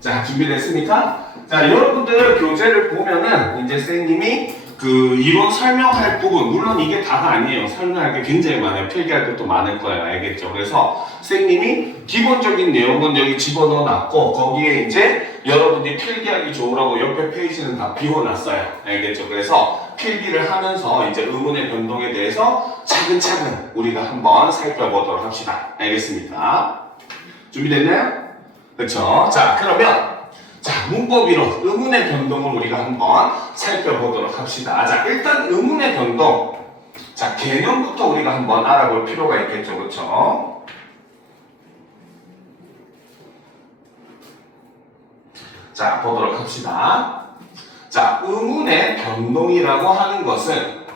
자, 준비됐습니까? 자, 여러분들 교재를 보면은 이제 선생님이 그 이론 설명할 부분, 물론 이게 다가 아니에요. 설명할 게 굉장히 많아요. 필기할 것도 많을 거예요. 알겠죠? 그래서 선생님이 기본적인 내용은 여기 집어넣어 놨고, 거기에 이제 여러분들이 필기하기 좋으라고 옆에 페이지는 다 비워놨어요. 알겠죠? 그래서 필기를 하면서 이제 의문의 변동에 대해서 차근차근 우리가 한번 살펴보도록 합시다. 알겠습니까? 준비됐나요? 그렇죠? 자, 그러면 문법이론 의문의 변동을 우리가 한번 살펴보도록 합시다. 자, 일단 의문의 변동. 자, 개념부터 우리가 한번 알아볼 필요가 있겠죠. 그렇죠? 자, 보도록 합시다. 자, 의문의 변동이라고 하는 것은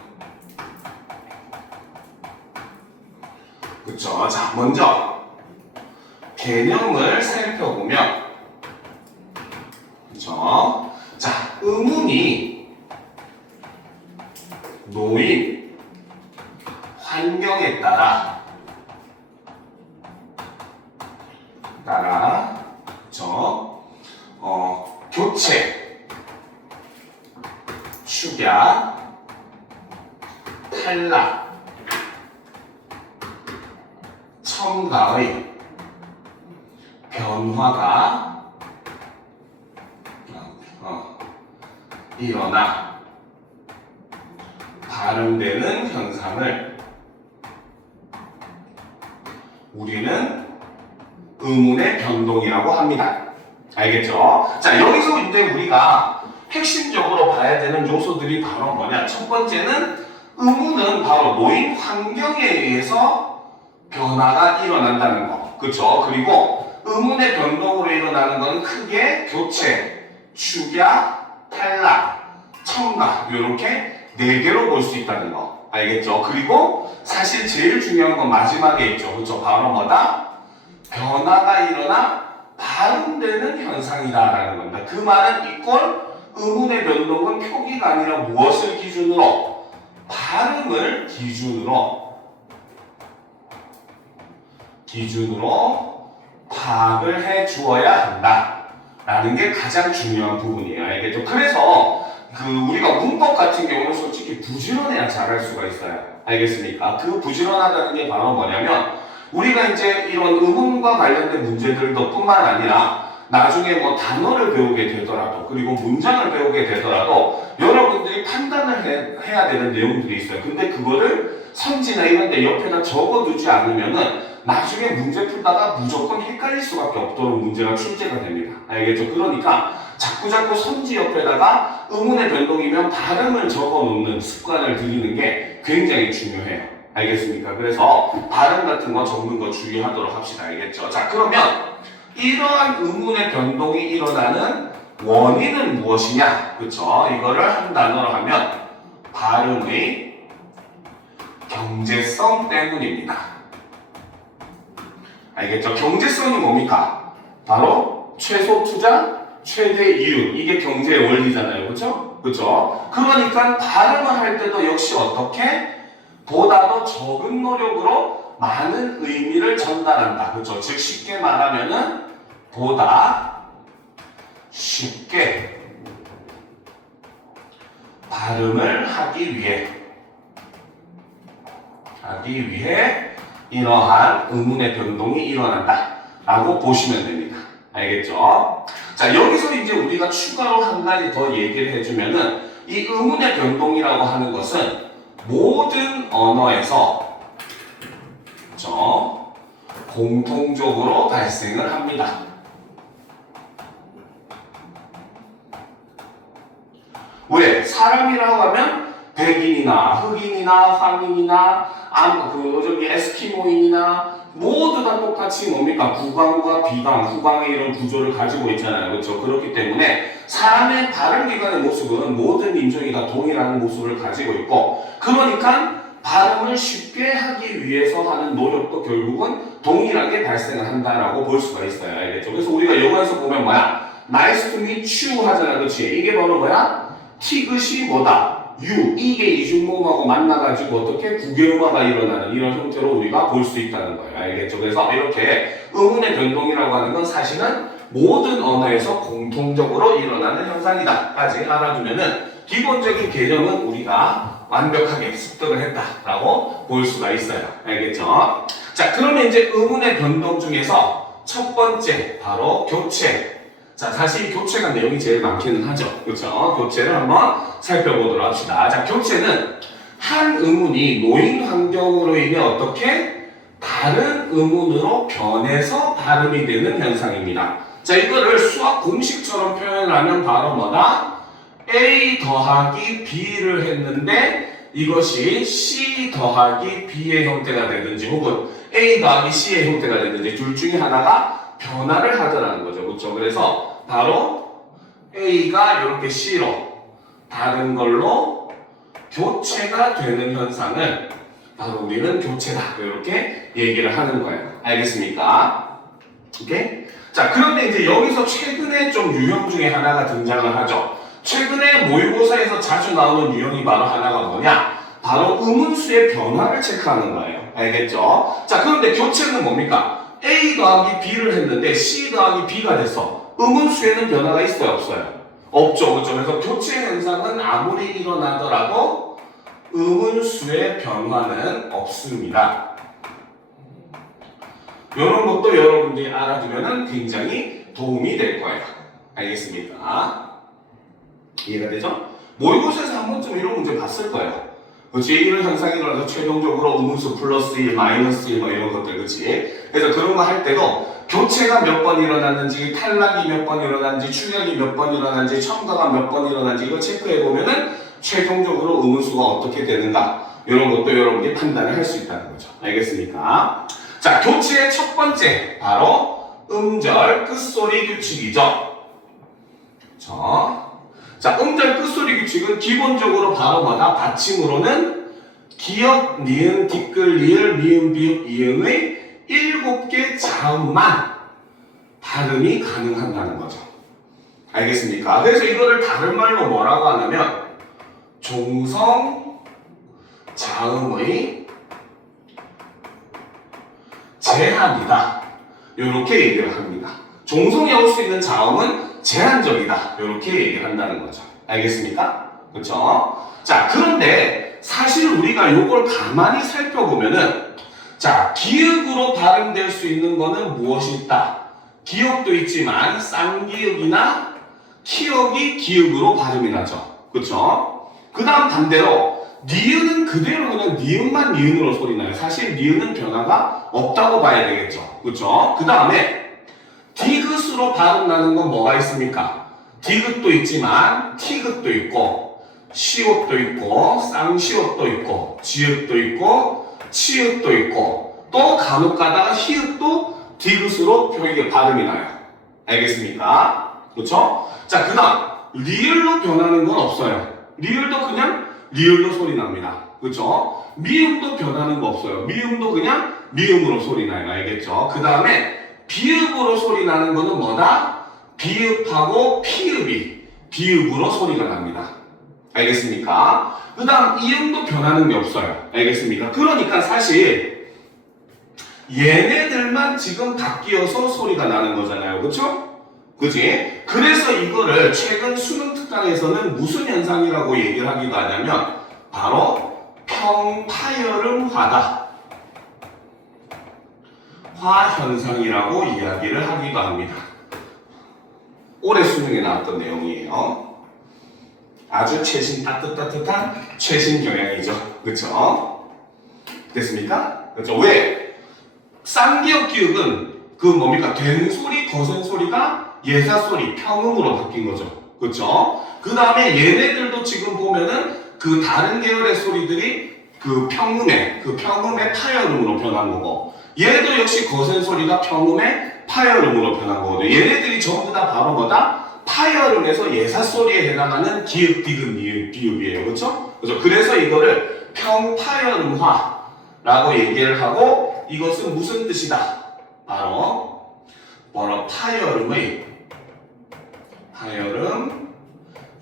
그렇죠? 자, 먼저 개념을 살펴보면 그렇죠? 자, 의문이 놓인 환경에 따라 그렇죠? 교체, 축약, 탈락, 첨가의 변화가 일어나 발음되는 현상을 우리는 의문의 변동이라고 합니다. 알겠죠? 자, 여기서 이제 우리가 핵심적으로 봐야 되는 요소들이 바로 뭐냐? 첫 번째는 의문은 바로 놓인 환경에 의해서 변화가 일어난다는 거. 그쵸? 그리고 의문의 변동으로 일어나는 건 크게 교체, 축약, 탈락, 첨가 이렇게 4개로 볼 수 있다는 거. 알겠죠? 그리고 사실 제일 중요한 건 마지막에 있죠. 그쵸? 바로 뭐다? 변화가 일어나 발음되는 현상이다라는 겁니다. 그 말은 이꼴 의문의 변동은 표기가 아니라 무엇을 기준으로? 발음을 기준으로 파악을 해 주어야 한다 라는 게 가장 중요한 부분이에요. 알겠죠? 그래서 우리가 문법 같은 경우는 솔직히 부지런해야 잘할 수가 있어요. 알겠습니까? 그 부지런하다는 게 바로 뭐냐면 우리가 이제 이런 의문과 관련된 문제들도 뿐만 아니라 나중에 뭐 단어를 배우게 되더라도 그리고 문장을 배우게 되더라도 여러분들이 판단을 해야 되는 내용들이 있어요. 근데 그거를 선지나 이런 데 옆에다 적어두지 않으면은 나중에 문제 풀다가 무조건 헷갈릴 수밖에 없도록 문제가 출제가 됩니다. 알겠죠? 그러니까 자꾸자꾸 선지 옆에다가 의문의 변동이면 발음을 적어놓는 습관을 들이는 게 굉장히 중요해요. 알겠습니까? 그래서 발음 같은 거 적는 거 주의하도록 합시다. 알겠죠? 자, 그러면 이러한 의문의 변동이 일어나는 원인은 무엇이냐? 그쵸? 이거를 한 단어로 하면 발음의 경제성 때문입니다. 알겠죠? 경제성이 뭡니까? 바로 최소 투자, 최대 이윤. 이게 경제의 원리잖아요. 그쵸? 그쵸? 그러니까 발음을 할 때도 역시 어떻게? 보다 더 적은 노력으로 많은 의미를 전달한다. 그렇죠? 즉 쉽게 말하면은 보다 쉽게 발음을 하기 위해 이러한 의문의 변동이 일어난다 라고 보시면 됩니다. 알겠죠? 자, 여기서 이제 우리가 추가로 한 가지 더 얘기를 해주면은 이 의문의 변동이라고 하는 것은 모든 언어에서 그렇죠? 공통적으로 발생을 합니다. 왜? 사람이라고 하면 백인이나 흑인이나 황인이나 에스키모인이나 모두 다 똑같이 뭡니까? 구강과 비강, 후강의 이런 구조를 가지고 있잖아요. 그렇죠? 그렇기 때문에 사람의 발음기관의 모습은 모든 민족이 다 동일한 모습을 가지고 있고 그러니까 발음을 쉽게 하기 위해서 하는 노력도 결국은 동일하게 발생을 한다라고 볼 수가 있어요. 알겠죠? 그래서 우리가 영어에서 보면 뭐야? Nice to meet you 하잖아. 그렇지? 이게 바로 뭐야? 티귿이 뭐다? 유, 이게 이중모음하고 만나가지고 어떻게 국외음화가 일어나는 이런 형태로 우리가 볼 수 있다는 거예요. 알겠죠? 그래서 이렇게 의문의 변동이라고 하는 건 사실은 모든 언어에서 공통적으로 일어나는 현상이다까지 알아두면은 기본적인 개념은 우리가 완벽하게 습득을 했다라고 볼 수가 있어요. 알겠죠? 자, 그러면 이제 의문의 변동 중에서 첫 번째 바로 교체. 자, 사실 교체가 내용이 제일 많기는 하죠. 그렇죠? 교체를 한번 살펴보도록 합시다. 자, 교체는 한 의문이 노인 환경으로 인해 어떻게 다른 의문으로 변해서 발음이 되는 현상입니다. 자, 이거를 수학 공식처럼 표현하면 바로 뭐다? A 더하기 B를 했는데 이것이 C 더하기 B의 형태가 되든지 혹은 A 더하기 C의 형태가 되든지 둘 중에 하나가 변화를 하더라는 거죠. 그렇죠? 그래서 바로 A가 이렇게 C로 다른 걸로 교체가 되는 현상을 바로 우리는 교체다 이렇게 얘기를 하는 거예요. 알겠습니까? 오케이? 자, 그런데 이제 여기서 최근에 좀 유형 중에 하나가 등장을 하죠. 최근에 모의고사에서 자주 나오는 유형이 바로 하나가 뭐냐? 바로 의문수의 변화를 체크하는 거예요. 알겠죠? 자, 그런데 교체는 뭡니까? A 더하기 B를 했는데 C 더하기 B가 됐어. 의문수에는 변화가 있어요? 없어요? 없죠. 그렇죠? 그래서 교체 현상은 아무리 일어나더라도 의문수의 변화는 없습니다. 이런 것도 여러분들이 알아두면 굉장히 도움이 될 거예요. 알겠습니까? 이해가 되죠? 모의고사에서 한 번쯤 이런 문제 봤을 거예요. 그렇지? 이런 현상이 일어나서 최종적으로 의문수 플러스 1, 마이너스 1 뭐 이런 것들, 그렇지? 그래서 그런 거 할 때도 교체가 몇 번 일어났는지, 탈락이 몇 번 일어났는지, 출력이 몇 번 일어났는지, 첨가가 몇 번 일어났는지 이거 체크해 보면은 최종적으로 의문수가 어떻게 되는가 이런 것도 여러분이 판단을 할 수 있다는 거죠. 알겠습니까? 자, 교체의 첫 번째 바로 음절 끝소리 규칙이죠. 자, 음절 끝소리 규칙은 기본적으로 바로 뭐다? 받침으로는 기역, 니은, 티끌, 리을, 미음, 비읍, 이응의 7개 자음만 발음이 가능한다는 거죠. 알겠습니까? 그래서 이거를 다른 말로 뭐라고 하냐면 종성 자음의 제한이다. 이렇게 얘기를 합니다. 종성이 올 수 있는 자음은 제한적이다. 이렇게 얘기를 한다는 거죠. 알겠습니까? 그렇죠? 자, 그런데 사실 우리가 이걸 가만히 살펴보면은 자, 기역으로 발음될 수 있는 거는 무엇이 있다? 기역도 있지만 쌍기역이나 키역이 기역으로 발음이 나죠. 그렇죠? 그 다음 반대로 니은은 그대로 그냥 니은만 니은으로 소리 나요. 사실 니은은 변화가 없다고 봐야 되겠죠. 그렇죠? 그 다음에 디귿으로 발음 나는 건 뭐가 있습니까? 디귿도 있지만 티귿도 있고 시옷도 있고 쌍시옷도 있고 지읒도 있고 치읒도 있고 또 간혹 가다가 히읗도 디귿으로 표기가 발음이 나요. 알겠습니까? 그렇죠? 자, 그 다음 리을로 변하는 건 없어요. 리을도 그냥 리을로 소리 납니다. 그렇죠? 미음도 변하는 거 없어요. 미음도 그냥 미음으로 소리 나요. 알겠죠? 그 다음에 비읍으로 소리 나는 거는 뭐다? 비읍하고 피읍이 비읍으로 소리가 납니다. 알겠습니까? 그 다음 이음도 변하는 게 없어요. 알겠습니까? 그러니까 사실 얘네들만 지금 바뀌어서 소리가 나는 거잖아요. 그렇죠? 그지? 그래서 이거를 최근 수능 특강에서는 무슨 현상이라고 얘기를 하기도 하냐면 바로 평파열음화다. 화현상이라고 이야기를 하기도 합니다. 올해 수능에 나왔던 내용이에요. 아주 최신 따뜻한 최신 경향이죠. 그렇죠? 됐습니까? 그렇죠? 왜? 쌍기역 기역은 그 뭡니까? 된 소리, 거센 소리가 예사 소리, 평음으로 바뀐 거죠. 그렇죠? 그 다음에 얘네들도 지금 보면은 그 다른 계열의 소리들이 그 평음의 파열음으로 변한 거고 얘도 역시 거센 소리가 평음의 파열음으로 변한 거거든요. 얘네들이 전부 다 바로 뭐다? 파열음에서 예사 소리에 해당하는 기읍, 디귿, 니은, 비읍이에요. 그렇죠? 그래서 이거를 평파열음화라고 얘기를 하고 이것은 무슨 뜻이다? 바로 파열음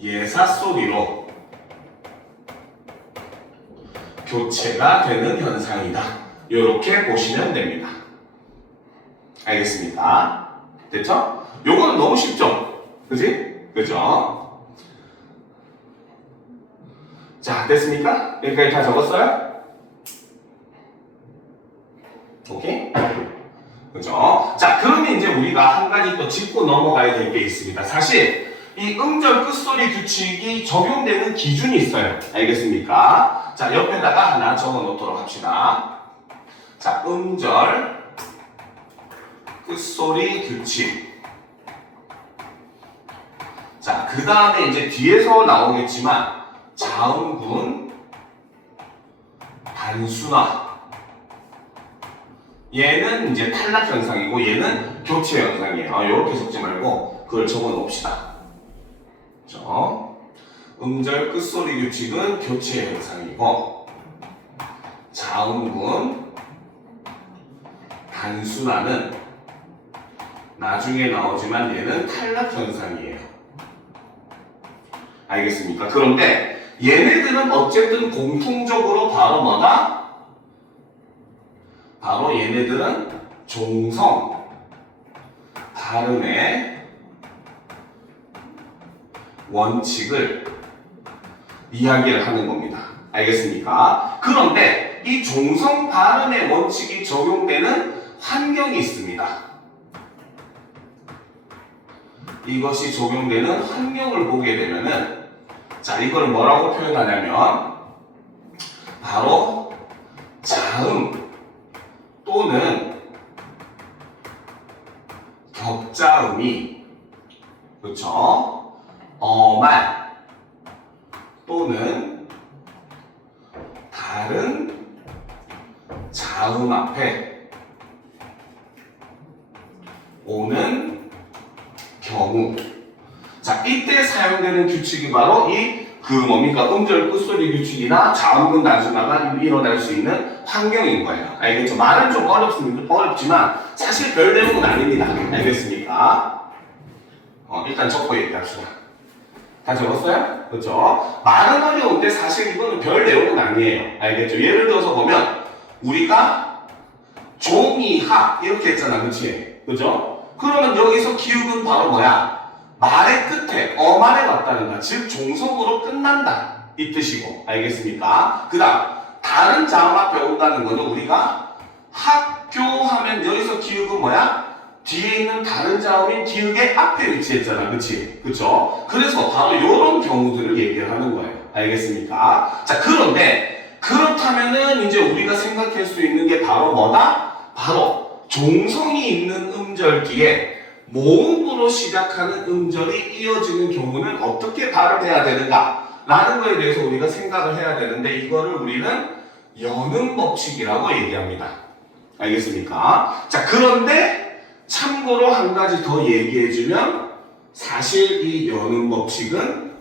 예사 소리로 교체가 되는 현상이다. 이렇게 보시면 됩니다. 알겠습니까? 됐죠? 요거는 너무 쉽죠? 그지? 그죠? 자, 됐습니까? 여기까지 다 적었어요? 오케이? 그죠? 자, 그러면 이제 우리가 한 가지 또 짚고 넘어가야 될 게 있습니다. 사실 이 음절 끝소리 규칙이 적용되는 기준이 있어요. 알겠습니까? 자, 옆에다가 하나 적어 놓도록 합시다. 자, 음절 끝소리 규칙. 자, 그 다음에 이제 뒤에서 나오겠지만 자음군, 단순화. 얘는 이제 탈락 현상이고 얘는 교체 현상이에요. 이렇게 적지 말고 그걸 적어 놓읍시다. 그렇죠? 음절 끝소리 규칙은 교체 현상이고 자음군, 단순화는 나중에 나오지만 얘는 탈락 현상이에요. 알겠습니까? 그런데 얘네들은 어쨌든 공통적으로 바로 뭐다? 바로 얘네들은 종성, 발음의 원칙을 이야기를 하는 겁니다. 알겠습니까? 그런데 이 종성 발음의 원칙이 적용되는 환경이 있습니다. 이것이 적용되는 환경을 보게 되면은 자, 이걸 뭐라고 표현하냐면 바로 자음 또는 격자음이 그렇죠? 어말 또는 다른 자음 앞에 오는 경우. 자, 이때 사용되는 규칙이 바로 뭡니까? 음절 끝소리 규칙이나 자음군 단순화가 일어날 수 있는 환경인 거예요. 알겠죠? 말은 좀 어렵지만 사실 별 내용은 아닙니다. 알겠습니까? 일단 적고 얘기합시다. 다 적었어요? 그렇죠? 말은 어려운데 사실 이거는 별 내용은 아니에요. 알겠죠? 예를 들어서 보면 우리가 종이학 이렇게 했잖아. 그치? 그죠? 그러면 여기서 기욱은 바로 뭐야? 말의 끝에 어말에 왔다는 거. 즉 종성으로 끝난다. 이 뜻이고. 알겠습니까? 그 다음 다른 자음 앞에 온다는 거는 우리가 학교 하면 여기서 기욱은 뭐야? 뒤에 있는 다른 자음인 기욱의 앞에 위치했잖아. 그치? 그쵸? 그래서 바로 이런 경우들을 얘기하는 거예요. 알겠습니까? 자, 그런데 그렇다면은 이제 우리가 생각할 수 있는 게 바로 뭐다? 바로 종성이 있는 음절 뒤에 모음으로 시작하는 음절이 이어지는 경우는 어떻게 발음해야 되는가? 라는 거에 대해서 우리가 생각을 해야 되는데 이거를 우리는 연음 법칙이라고 얘기합니다. 알겠습니까? 자, 그런데 참고로 한 가지 더 얘기해주면 사실 이 연음 법칙은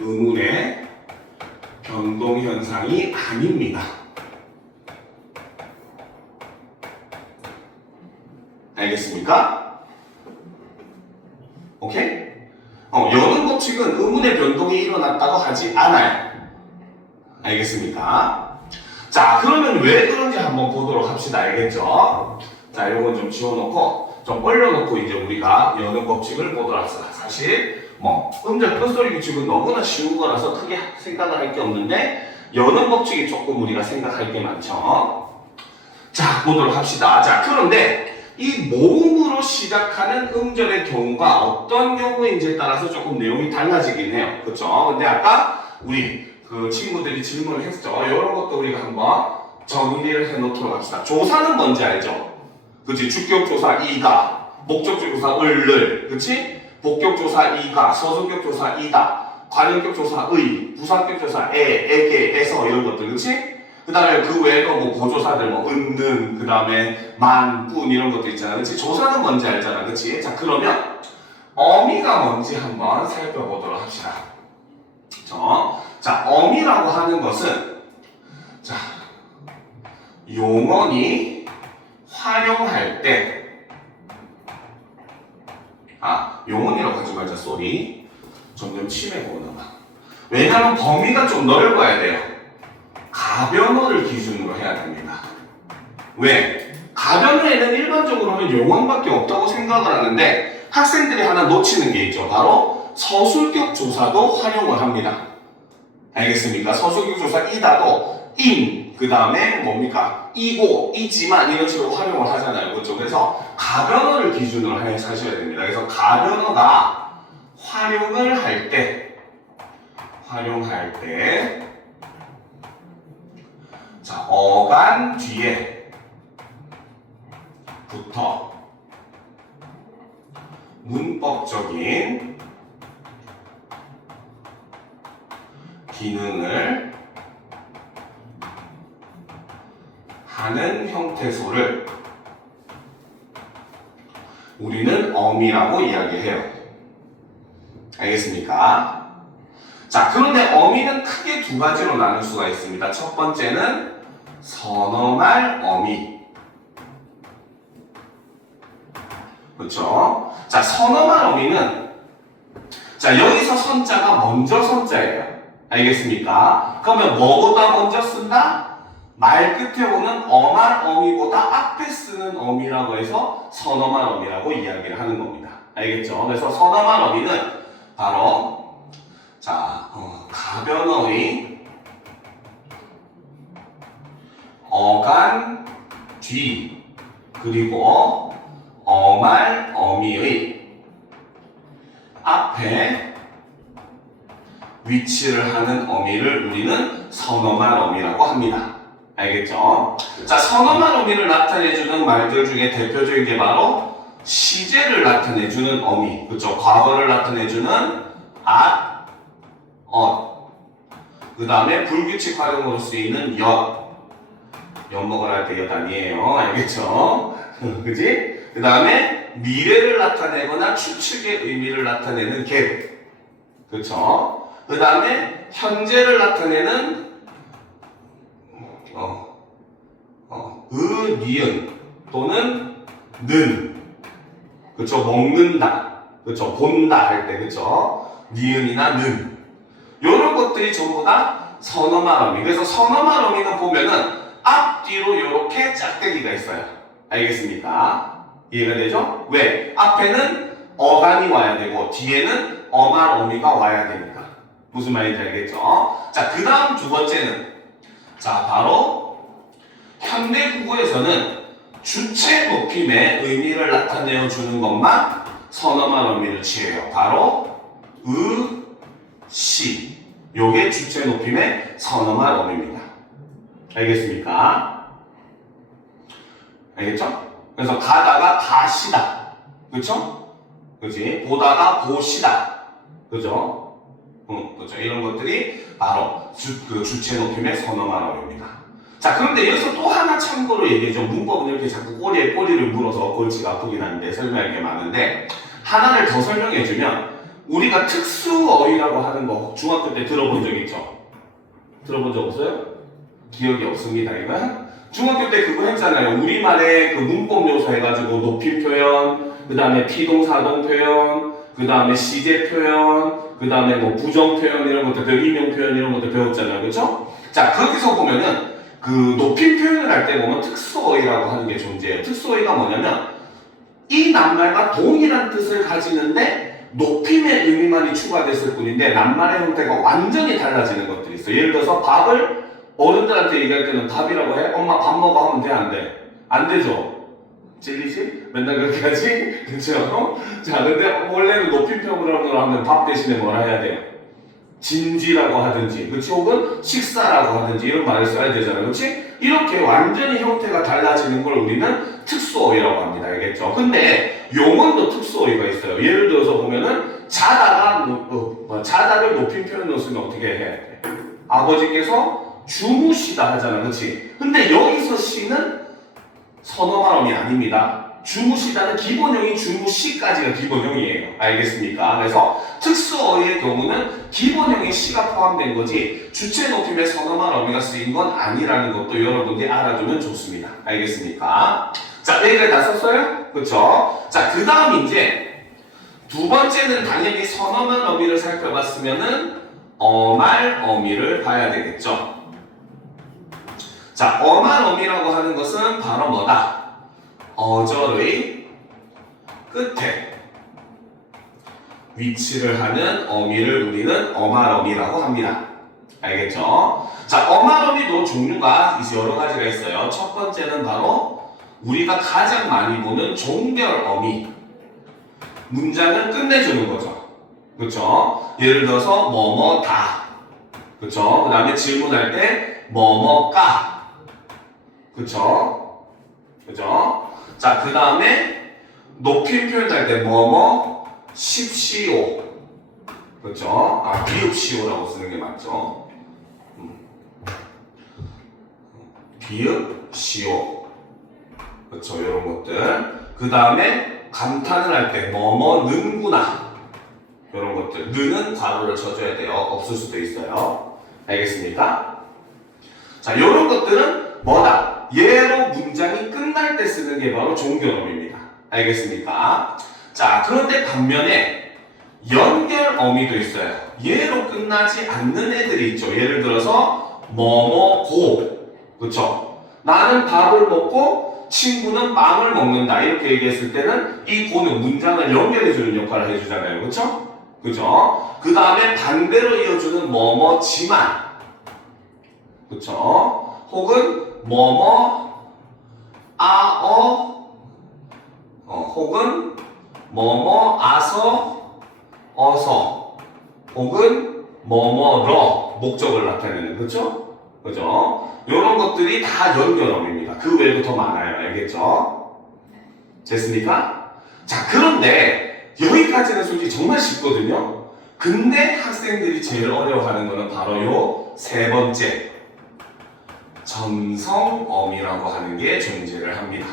음운의 변동 현상이 아닙니다. 알겠습니까? 오케이? 연음 법칙은 음운의 변동이 일어났다고 하지 않아요. 알겠습니까? 자, 그러면 왜 그런지 한번 보도록 합시다. 알겠죠? 자, 이건 좀 지워놓고 좀 올려놓고 이제 우리가 연음 법칙을 보도록 합시다. 사실 음절 끝소리 규칙은 너무나 쉬운 거라서 크게 생각을 할 게 없는데 연음 법칙이 조금 우리가 생각할 게 많죠. 자, 보도록 합시다. 자, 그런데 이 모음으로 시작하는 음절의 경우가 어떤 경우인지에 따라서 조금 내용이 달라지긴 해요. 그렇죠? 근데 아까 우리 그 친구들이 질문을 했죠. 이런 것도 우리가 한번 정리를 해놓도록 합시다. 조사는 뭔지 알죠? 그치? 주격조사 이가, 목적조사 을을, 그치? 복격조사 이가, 서술격조사 이다, 관용격조사 의, 부사격조사 에게, 에서 이런 것들, 그치? 그 다음에 그 외에도 보조사들 은는, 그 다음에 만, 뿐 이런 것도 있잖아. 그치? 조사는 뭔지 알잖아. 그치? 자, 그러면 어미가 뭔지 한번 살펴보도록 합시다. 자, 어미라고 하는 것은 자, 용언이 활용할 때 용언이라고 하지 말자. 쏘리. 점점 치매가 오나봐. 왜냐하면 범위가 좀 넓어야 돼요. 가변어를 기준으로 해야 됩니다. 왜? 가변어에는 일반적으로는 용언밖에 없다고 생각을 하는데 학생들이 하나 놓치는 게 있죠. 바로 서술격 조사도 활용을 합니다. 알겠습니까? 서술격 조사 이다도 인, 그 다음에 뭡니까? 이고, 이지만 이런 식으로 활용을 하잖아요. 그렇죠? 그래서 가변어를 기준으로 해서 하셔야 됩니다. 그래서 가변어가 활용을 할 때 자, 어간 뒤에부터 문법적인 기능을 하는 형태소를 우리는 어미라고 이야기해요. 알겠습니까? 자, 그런데 어미는 크게 두 가지로 나눌 수가 있습니다. 첫 번째는 선어말 어미. 그렇죠? 자, 선어말 어미는 자, 여기서 선자가 먼저 선자예요. 알겠습니까? 그러면 뭐보다 먼저 쓴다? 말 끝에 오는 어말 어미보다 앞에 쓰는 어미라고 해서 선어말 어미라고 이야기를 하는 겁니다. 알겠죠? 그래서 선어말 어미는 바로 자, 가변어의 어간 뒤 그리고 어말 어미의 앞에 위치를 하는 어미를 우리는 선어말 어미라고 합니다. 알겠죠? 자, 선어말 어미를 나타내주는 말들 중에 대표적인 게 바로 시제를 나타내주는 어미, 그렇죠? 과거를 나타내주는 at, 그 다음에 불규칙 활용으로 쓰이는 엿먹으라 할 때 엿 아니에요. 알겠죠? 그지? 그 다음에 미래를 나타내거나 추측의 의미를 나타내는 get, 그렇죠? 그 다음에 현재를 나타내는 니은 또는 는, 그쵸? 먹는다, 그쵸? 본다 할 때, 그쵸? 니은이나 는 이런 것들이 전부 다 선어말 어미. 그래서 선어말 어미는 보면은 앞뒤로 이렇게 짝대기가 있어요. 알겠습니까? 이해가 되죠? 왜? 앞에는 어간이 와야 되고 뒤에는 어말 어미가 와야 되니까. 무슨 말인지 알겠죠? 자, 그 다음 두 번째는 자, 바로 현대국어에서는 주체 높임의 의미를 나타내어 주는 것만 선어말 어미를 취해요. 바로 시. 요게 주체 높임의 선어말 어미입니다. 알겠습니까? 알겠죠? 그래서 가다가 가시다. 그쵸? 그치? 보다가 보시다. 그죠? 그렇죠. 이런 것들이 바로 주체 높임의 선어말 어미입니다. 자, 그런데 여기서 또 하나 참고로 얘기해줘. 문법은 이렇게 자꾸 꼬리에 꼬리를 물어서 골치가 아프긴 한데 설명할 게 많은데 하나를 더 설명해주면 우리가 특수어휘라고 하는 거 중학교 때 들어본 적 있죠? 들어본 적 없어요? 기억이 없습니다. 이거 중학교 때 그거 했잖아요. 우리말의 그 문법 요소 해가지고 높임 표현, 그 다음에 피동사동 표현, 그 다음에 시제 표현, 그 다음에 뭐 부정 표현 이런 것들, 별인용 표현 이런 것들 배웠잖아요. 그렇죠? 자, 거기서 보면은 그 높임 표현을 할 때 보면 특수어휘라고 하는 게 존재해요. 특수어휘가 뭐냐면 이 낱말과 동일한 뜻을 가지는데 높임의 의미만이 추가됐을 뿐인데 낱말의 형태가 완전히 달라지는 것들이 있어요. 예를 들어서 밥을 어른들한테 얘기할 때는 밥이라고 해? 엄마 밥 먹어 하면 돼? 안 돼? 안 되죠? 찔리지? 맨날 그렇게 하지? 그쵸? 자, 근데 원래는 높임 표현으로 하면 밥 대신에 뭐라 해야 돼요? 진지라고 하든지, 그치? 혹은 식사라고 하든지 이런 말을 써야 되잖아요. 그치? 이렇게 완전히 형태가 달라지는 걸 우리는 특수어휘라고 합니다. 알겠죠? 근데 용언도 특수어휘가 있어요. 예를 들어서 보면은 자다를 높임 표현으로 쓰면 어떻게 해? 아버지께서 주무시다 하잖아. 그치? 근데 여기서 시는 선어말 어미 아닙니다. 주무시다는 기본형이 주무시까지가 기본형이에요. 알겠습니까? 그래서 특수어휘의 경우는 기본형에 시가 포함된 거지 주체 높임의 선어말 어미가 쓰인 건 아니라는 것도 여러분들이 알아두면 좋습니다. 알겠습니까? 자, 여기까지 다 썼어요? 그쵸? 자, 그 다음 이제 두 번째는 당연히 선어말 어미를 살펴봤으면은 어말 어미를 봐야 되겠죠. 자, 어말 어미라고 하는 것은 바로 뭐다? 어절의 끝에 위치를 하는 어미를 우리는 어말어미라고 합니다. 알겠죠? 자, 어말어미도 종류가 이제 여러 가지가 있어요. 첫 번째는 바로 우리가 가장 많이 보는 종결어미. 문장을 끝내주는 거죠. 그쵸? 예를 들어서 뭐뭐다. 그쵸? 그 다음에 질문할 때 뭐뭐까. 그쵸? 그죠? 자, 그 다음에 높임 표현할 때 뭐뭐 십시오. 그쵸? 비읍시오라고 쓰는 게 맞죠? 비읍시오. 그쵸? 이런 것들. 그 다음에 감탄을 할 때 뭐뭐는구나. 이런 것들. 는은 괄호를 쳐줘야 돼요. 없을 수도 있어요. 알겠습니까? 자, 이런 것들은 뭐다? 얘로 문장이 끝날 때 쓰는 게 바로 종결어미입니다. 알겠습니까? 자, 그런데 반면에 연결어미도 있어요. 얘로 끝나지 않는 애들이 있죠. 예를 들어서 뭐뭐고. 그쵸? 나는 밥을 먹고 친구는 빵을 먹는다. 이렇게 얘기했을 때는 이 고는 문장을 연결해주는 역할을 해주잖아요. 그쵸? 그죠? 그 다음에 반대로 이어주는 뭐뭐지만. 그쵸? 혹은 뭐뭐 혹은 뭐뭐 아서 어서 혹은 뭐뭐러 목적을 나타내는. 그쵸? 그죠? 이런 것들이 다 연결어미입니다. 그 외에도 더 많아요. 알겠죠? 됐습니까? 자, 그런데 여기까지는 솔직히 정말 쉽거든요. 근데 학생들이 제일 어려워하는 거는 바로 요 세 번째 전성어미라고 하는 게 존재를 합니다.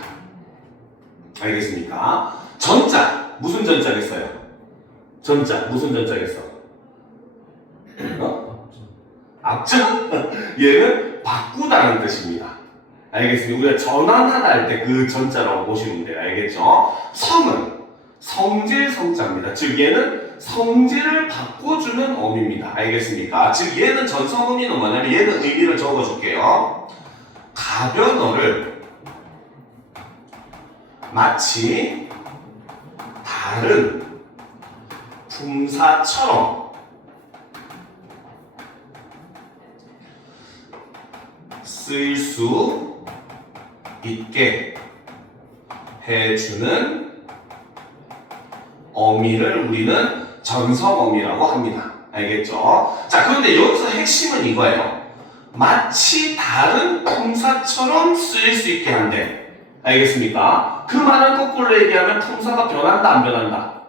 알겠습니까? 전자 무슨 전자겠어요? 전자 무슨 전자겠어? 앞전? 얘는 바꾸다는 뜻입니다. 알겠습니다. 우리가 전환하다 할 때 그 전자라고 보시면 돼요. 알겠죠? 성은 성질 성자입니다. 즉 얘는 성질을 바꿔주는 어미입니다. 알겠습니까? 즉 얘는 전성어미는 뭐냐면 얘는 의미를 적어줄게요. 가변어를 마치 다른 품사처럼 쓰일 수 있게 해주는 어미를 우리는 전성어미라고 합니다. 알겠죠? 자, 그런데 여기서 핵심은 이거예요. 마치 다른 품사처럼 쓰일 수 있게 한대. 알겠습니까? 그 말을 거꾸로 얘기하면 품사가 변한다, 안 변한다?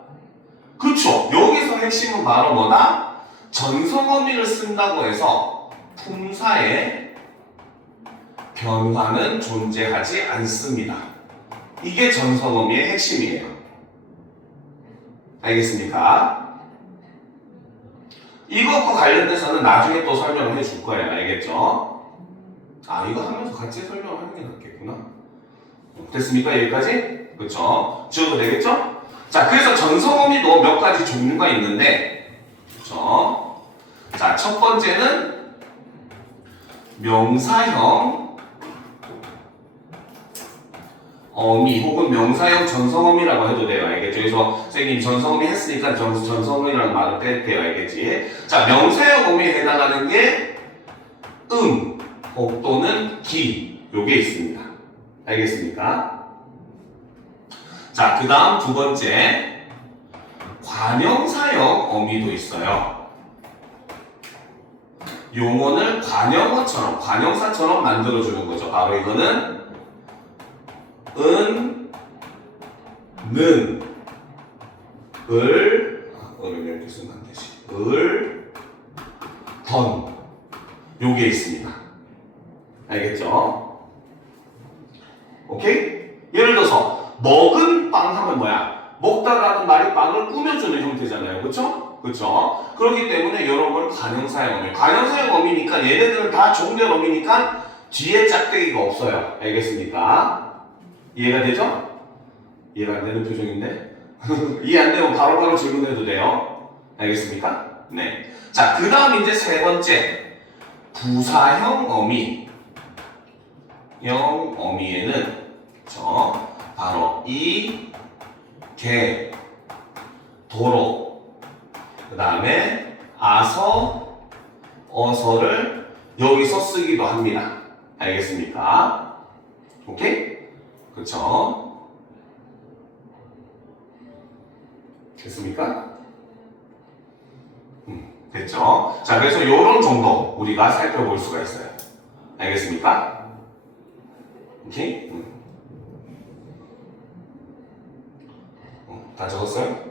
그쵸? 여기서 핵심은 바로 뭐다? 전성어미를 쓴다고 해서 품사에 변화는 존재하지 않습니다. 이게 전성어미의 핵심이에요. 알겠습니까? 이것과 관련돼서는 나중에 또 설명을 해줄 거예요. 알겠죠? 이거 하면서 같이 설명을 하는 게 낫겠구나. 됐습니까? 여기까지? 그렇죠? 지워도 되겠죠? 자, 그래서 전성어미도 몇 가지 종류가 있는데, 그렇죠? 자, 첫 번째는 명사형 어미 혹은 명사형 전성어미라고 해도 돼요. 알겠죠? 그래서 선생님 전성어미 했으니까 전성어미라는 말을 뺄게요. 알겠지? 자, 명사형 어미에 해당하는 게 또는 기 요게 있습니다. 알겠습니까? 자, 그 다음 두 번째 관형사형 어미도 있어요. 용언을 관형어처럼 관형사처럼 만들어주는 거죠. 바로 이거는 는, 을을 이렇게 쓰면 안 되지. 던. 요게 있습니다. 알겠죠? 오케이? 예를 들어서, 먹은 빵 하면 뭐야? 먹다라는 말이 빵을 꾸며주는 형태잖아요. 그쵸? 그쵸? 그렇기 때문에 이런 걸 관형사형 어미. 관형사형 어미니까 얘네들은 다 종결 어미니까 뒤에 짝대기가 없어요. 알겠습니까? 이해가 되죠? 이해가 안 되는 표정인데? 이해 안 되면 바로바로 질문해도 돼요. 알겠습니까? 네. 자, 그 다음 이제 세 번째. 부사형 어미. 형 어미에는, 바로 이, 개, 도로. 그 다음에 아서, 어서를 여기서 쓰기도 합니다. 알겠습니까? 오케이? 그쵸? 됐습니까? 됐죠? 자, 그래서 이런 정도 우리가 살펴볼 수가 있어요. 알겠습니까? 오케이? 다 적었어요?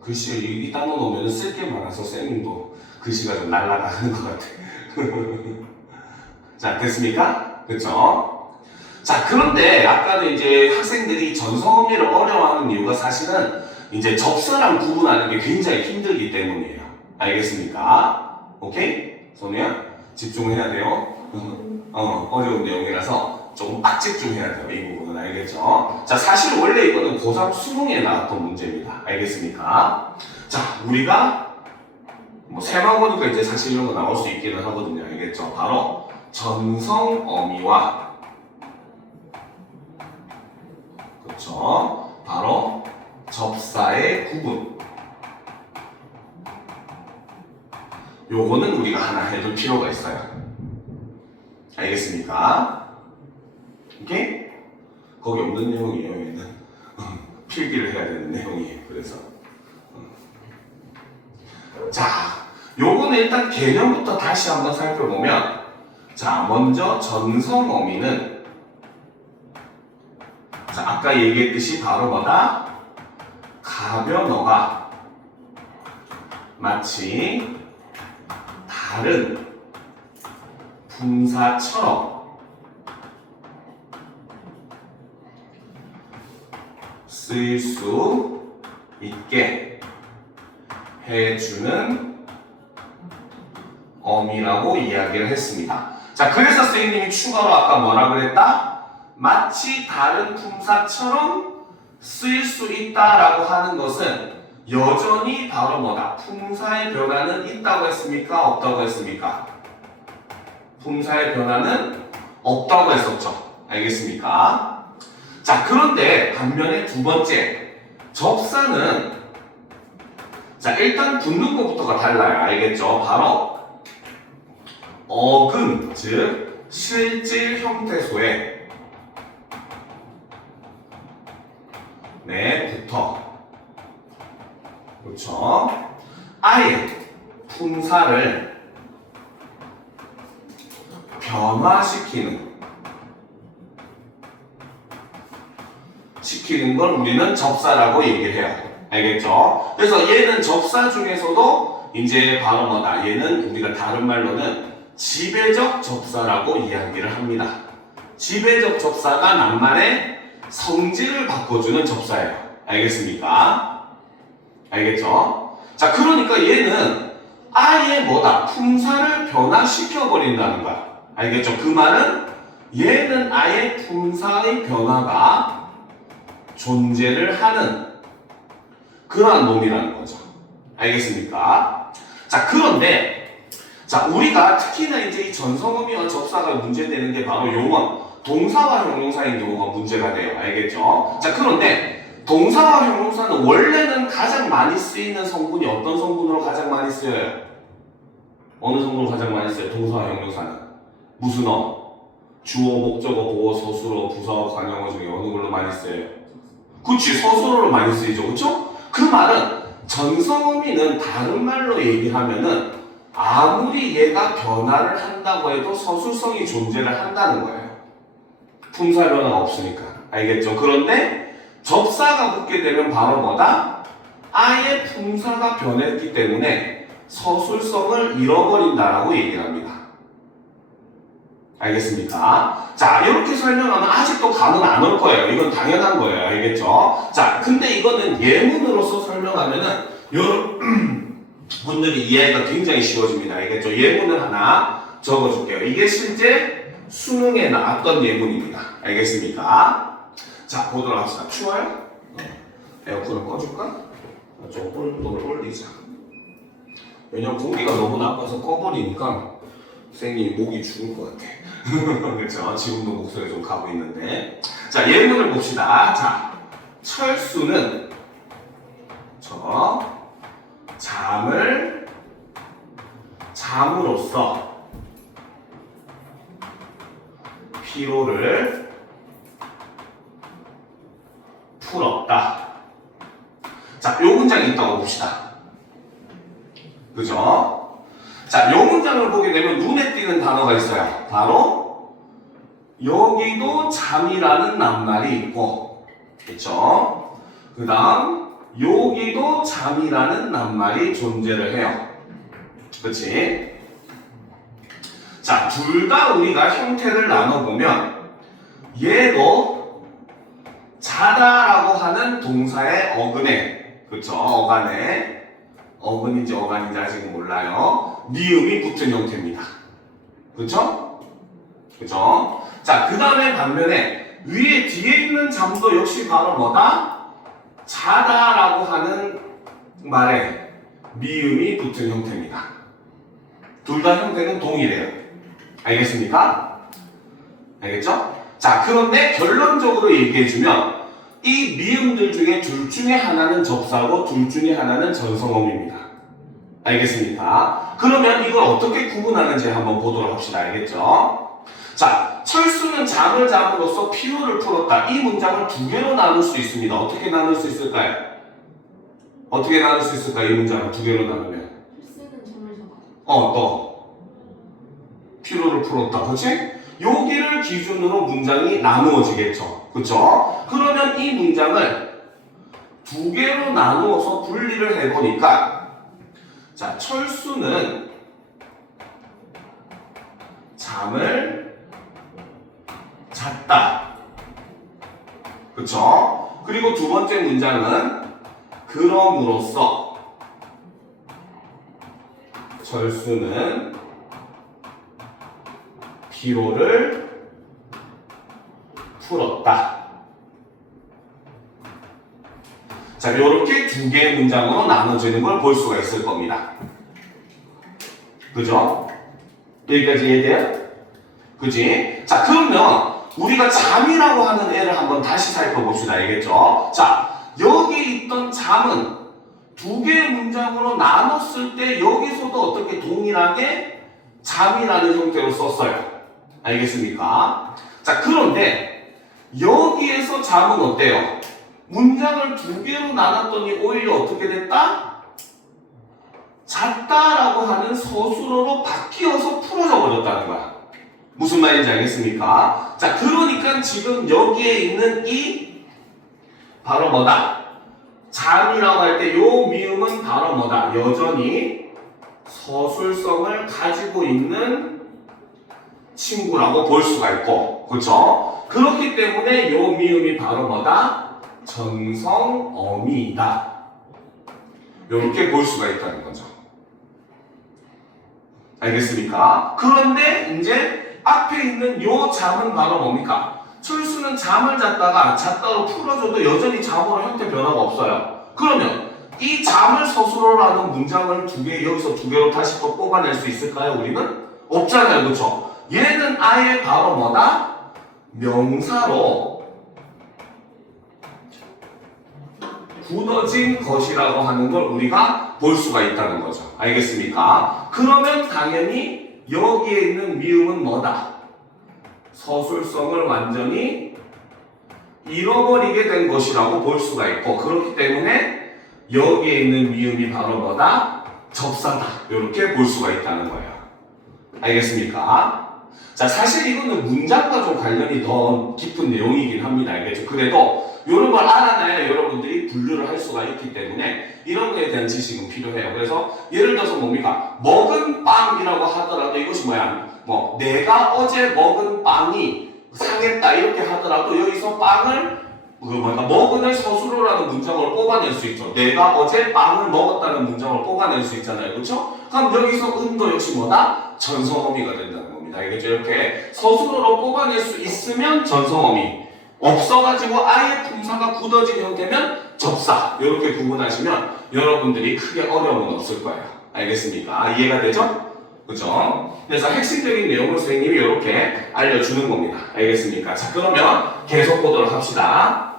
글씨 이 단어 놓으면 쓸 게 많아서 쌤도 글씨가 좀 날아가는 것 같아. 자, 됐습니까? 그쵸? 자, 그런데 아까는 이제 학생들이 전성어미를 어려워하는 이유가 사실은 이제 접사랑 구분하는 게 굉장히 힘들기 때문이에요. 알겠습니까? 오케이? 선우야? 집중해야 돼요. 어려운 내용이라서 조금 빡 집중해야 돼요. 이 부분은 알겠죠? 자, 사실 원래 이거는 고3 수능에 나왔던 문제입니다. 알겠습니까? 자, 우리가 뭐 세만 보니까 이제 사실 이런 거 나올 수 있기는 하거든요. 알겠죠? 바로 전성어미와 그렇죠? 바로 접사의 구분. 요거는 우리가 하나 해둘 필요가 있어요. 알겠습니까? 오케이? 거기 없는 내용이에요. 얘는 필기를 해야 되는 내용이에요. 그래서 자, 요거는 일단 개념부터 다시 한번 살펴보면, 자, 먼저 전성어미는, 자, 아까 얘기했듯이 바로 뭐다? 가변어가 마치 다른 분사처럼 쓰일 수 있게 해주는 어미라고 이야기를 했습니다. 자, 그래서 선생님이 추가로 아까 뭐라 그랬다? 마치 다른 품사처럼 쓰일 수 있다라고 하는 것은 여전히 바로 뭐다? 품사의 변화는 있다고 했습니까? 없다고 했습니까? 품사의 변화는 없다고 했었죠. 알겠습니까? 자, 그런데 반면에 두 번째, 접사는, 자, 일단 붙는 것부터가 달라요. 알겠죠? 바로 어근, 즉 실질 형태소에 붙어. 그렇죠? 아예 품사를 변화시키는 걸 우리는 접사라고 얘기를 해요. 알겠죠? 그래서 얘는 접사 중에서도 이제 바로 뭐다? 얘는 우리가 다른 말로는 지배적 접사라고 이야기를 합니다. 지배적 접사가 낱말의 성질을 바꿔주는 접사예요. 알겠습니까? 알겠죠? 자, 그러니까 얘는 아예 뭐다? 품사를 변화시켜버린다는 거야. 알겠죠? 그 말은 얘는 아예 품사의 변화가 존재를 하는 그러한 놈이라는 거죠. 알겠습니까? 자, 그런데 자, 우리가 특히나 이제 이 전성어미와 접사가 문제되는 게 바로 요건 동사와 형용사인 경우가 문제가 돼요. 알겠죠? 자, 그런데 동사와 형용사는 원래는 가장 많이 쓰이는 성분이 어떤 성분으로 가장 많이 쓰여요? 어느 성분으로 가장 많이 쓰여요? 동사와 형용사는 무슨 주어, 목적어, 보어, 서술어, 부사어, 관용어 중에 어느 걸로 많이 쓰여요? 그치, 서술어로 많이 쓰이죠. 그쵸? 그 말은 전성어미는 다른 말로 얘기하면은 아무리 얘가 변화를 한다고 해도 서술성이 존재를 한다는 거예요. 품사 변화가 없으니까. 알겠죠? 그런데 접사가 붙게 되면 바로 뭐다? 아예 품사가 변했기 때문에 서술성을 잃어버린다라고 얘기를 합니다. 알겠습니까? 자, 이렇게 설명하면 아직도 감은 안 올 거예요. 이건 당연한 거예요. 알겠죠? 자, 근데 이거는 예문으로서 설명하면은 여러분들이 이해가 굉장히 쉬워집니다. 알겠죠? 예문을 하나 적어줄게요. 이게 실제 수능에 나왔던 예문입니다. 알겠습니까? 자, 보도록 합시다. 추워요? 에어컨을 꺼줄까? 좀 온도를 올리자. 왜냐면 공기가 너무 나빠서 꺼버리니까 선생님이 목이 죽을 것 같아. 그렇죠? 지금도 목소리 좀 가고 있는데. 자, 예문을 봅시다. 자, 철수는 잠을 잠으로써 피로를 풀었다. 자, 요 문장이 있다고 봅시다. 그죠? 자, 요 문장을 보게 되면 눈에 띄는 단어가 있어요. 바로 여기도 잠이라는 낱말이 있고, 그쵸? 그 다음 여기도 잠이라는 낱말이 존재를 해요. 그치? 자, 둘 다 우리가 형태를 나눠보면 얘도 자다라고 하는 동사의 어근에, 그쵸? 어간에, 어근인지 어간인지 아직 몰라요. 니음이 붙은 형태입니다. 그쵸? 그쵸? 자, 그 다음에 반면에 위에 뒤에 있는 잠도 역시 바로 뭐다? 자다라고 하는 말에 미음이 붙은 형태입니다. 둘 다 형태는 동일해요. 알겠습니까? 알겠죠? 자, 그런데 결론적으로 얘기해주면 이 미음들 중에 둘 중에 하나는 접사고 둘 중에 하나는 전성어입니다. 알겠습니까? 그러면 이걸 어떻게 구분하는지 한번 보도록 합시다. 알겠죠? 자, 철수는 잠을 잠으로써 피로를 풀었다. 이 문장을 두 개로 나눌 수 있습니다. 어떻게 나눌 수 있을까요? 어떻게 나눌 수 있을까요? 이 문장을 두 개로 나누면. 철수는 잠을 자고. 또 피로를 풀었다. 그렇지? 여기를 기준으로 문장이 나누어지겠죠. 그렇죠? 그러면 이 문장을 두 개로 나누어서 분리를 해보니까 자, 철수는 잠을 잤다. 그쵸? 그리고 두 번째 문장은 그럼으로써 철수는 피로를 풀었다. 자, 이렇게 두 개의 문장으로 나눠지는 걸 볼 수가 있을 겁니다. 그죠? 여기까지 이해돼요? 그지? 자, 그러면 우리가 잠이라고 하는 애를 한번 다시 살펴봅시다. 알겠죠? 자, 여기 있던 잠은 두 개의 문장으로 나눴을 때 여기서도 어떻게 동일하게 잠이라는 형태로 썼어요. 알겠습니까? 자, 그런데 여기에서 잠은 어때요? 문장을 두 개로 나눴더니 오히려 어떻게 됐다? 잤다라고 하는 서술어로 바뀌어서 풀어져 버렸다는 거야. 무슨 말인지 알겠습니까? 자, 그러니까 지금 여기에 있는 이 바로 뭐다? 잠이라고 할 때 요 미음은 바로 뭐다? 여전히 서술성을 가지고 있는 친구라고 볼 수가 있고, 그렇죠? 그렇기 때문에 요 미음이 바로 뭐다? 전성어미이다. 이렇게 볼 수가 있다는 거죠. 알겠습니까? 그런데 이제 앞에 있는 요 잠은 바로 뭡니까? 철수는 잠을 잤다로 풀어줘도 여전히 잠으로 형태 변화가 없어요. 그러면 이 잠을 서술어로 하는 문장을 여기서 두 개로 다시 또 뽑아낼 수 있을까요? 우리는? 없잖아요. 그렇죠? 얘는 아예 바로 뭐다? 명사로 굳어진 것이라고 하는 걸 우리가 볼 수가 있다는 거죠. 알겠습니까? 그러면 당연히 여기에 있는 미음은 뭐다? 서술성을 완전히 잃어버리게 된 것이라고 볼 수가 있고, 그렇기 때문에 여기에 있는 미음이 바로 뭐다? 접사다. 이렇게 볼 수가 있다는 거예요. 알겠습니까? 자, 사실 이거는 문장과 좀 관련이 더 깊은 내용이긴 합니다. 알겠죠? 그래도 이런 걸 알아놔야 여러분들이 분류를 할 수가 있기 때문에 이런 거에 대한 지식은 필요해요. 그래서 예를 들어서 뭡니까? 먹은 빵이라고 하더라도 이것이 뭐야? 내가 어제 먹은 빵이 상했다 이렇게 하더라도 여기서 빵을 먹은을 서술어라는 문장을 뽑아낼 수 있죠. 내가 어제 빵을 먹었다는 문장을 뽑아낼 수 있잖아요. 그렇죠? 그럼 여기서 은도 역시 뭐다? 전성어미가 된다는 겁니다. 알겠죠? 이렇게 서술어로 뽑아낼 수 있으면 전성어미, 없어가지고 아예 품사가 굳어진 형태면 접사. 이렇게 구분하시면 여러분들이 크게 어려움은 없을 거예요. 알겠습니까? 이해가 되죠? 그죠? 그래서 핵심적인 내용을 선생님이 이렇게 알려주는 겁니다. 알겠습니까? 자, 그러면 계속 보도록 합시다.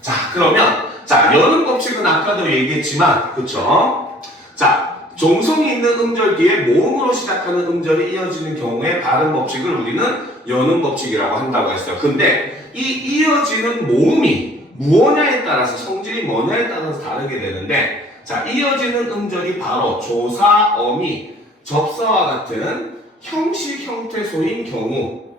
자, 그러면 여는 법칙은 아까도 얘기했지만, 그쵸? 자, 종성이 있는 음절 뒤에 모음으로 시작하는 음절이 이어지는 경우에 발음 법칙을 우리는 여는 법칙이라고 한다고 했어요. 근데 이 이어지는 모음이 무엇냐에 따라서, 성질이 뭐냐에 따라서 다르게 되는데, 자, 이어지는 음절이 바로 조사, 어미, 접사와 같은 형식 형태소인 경우.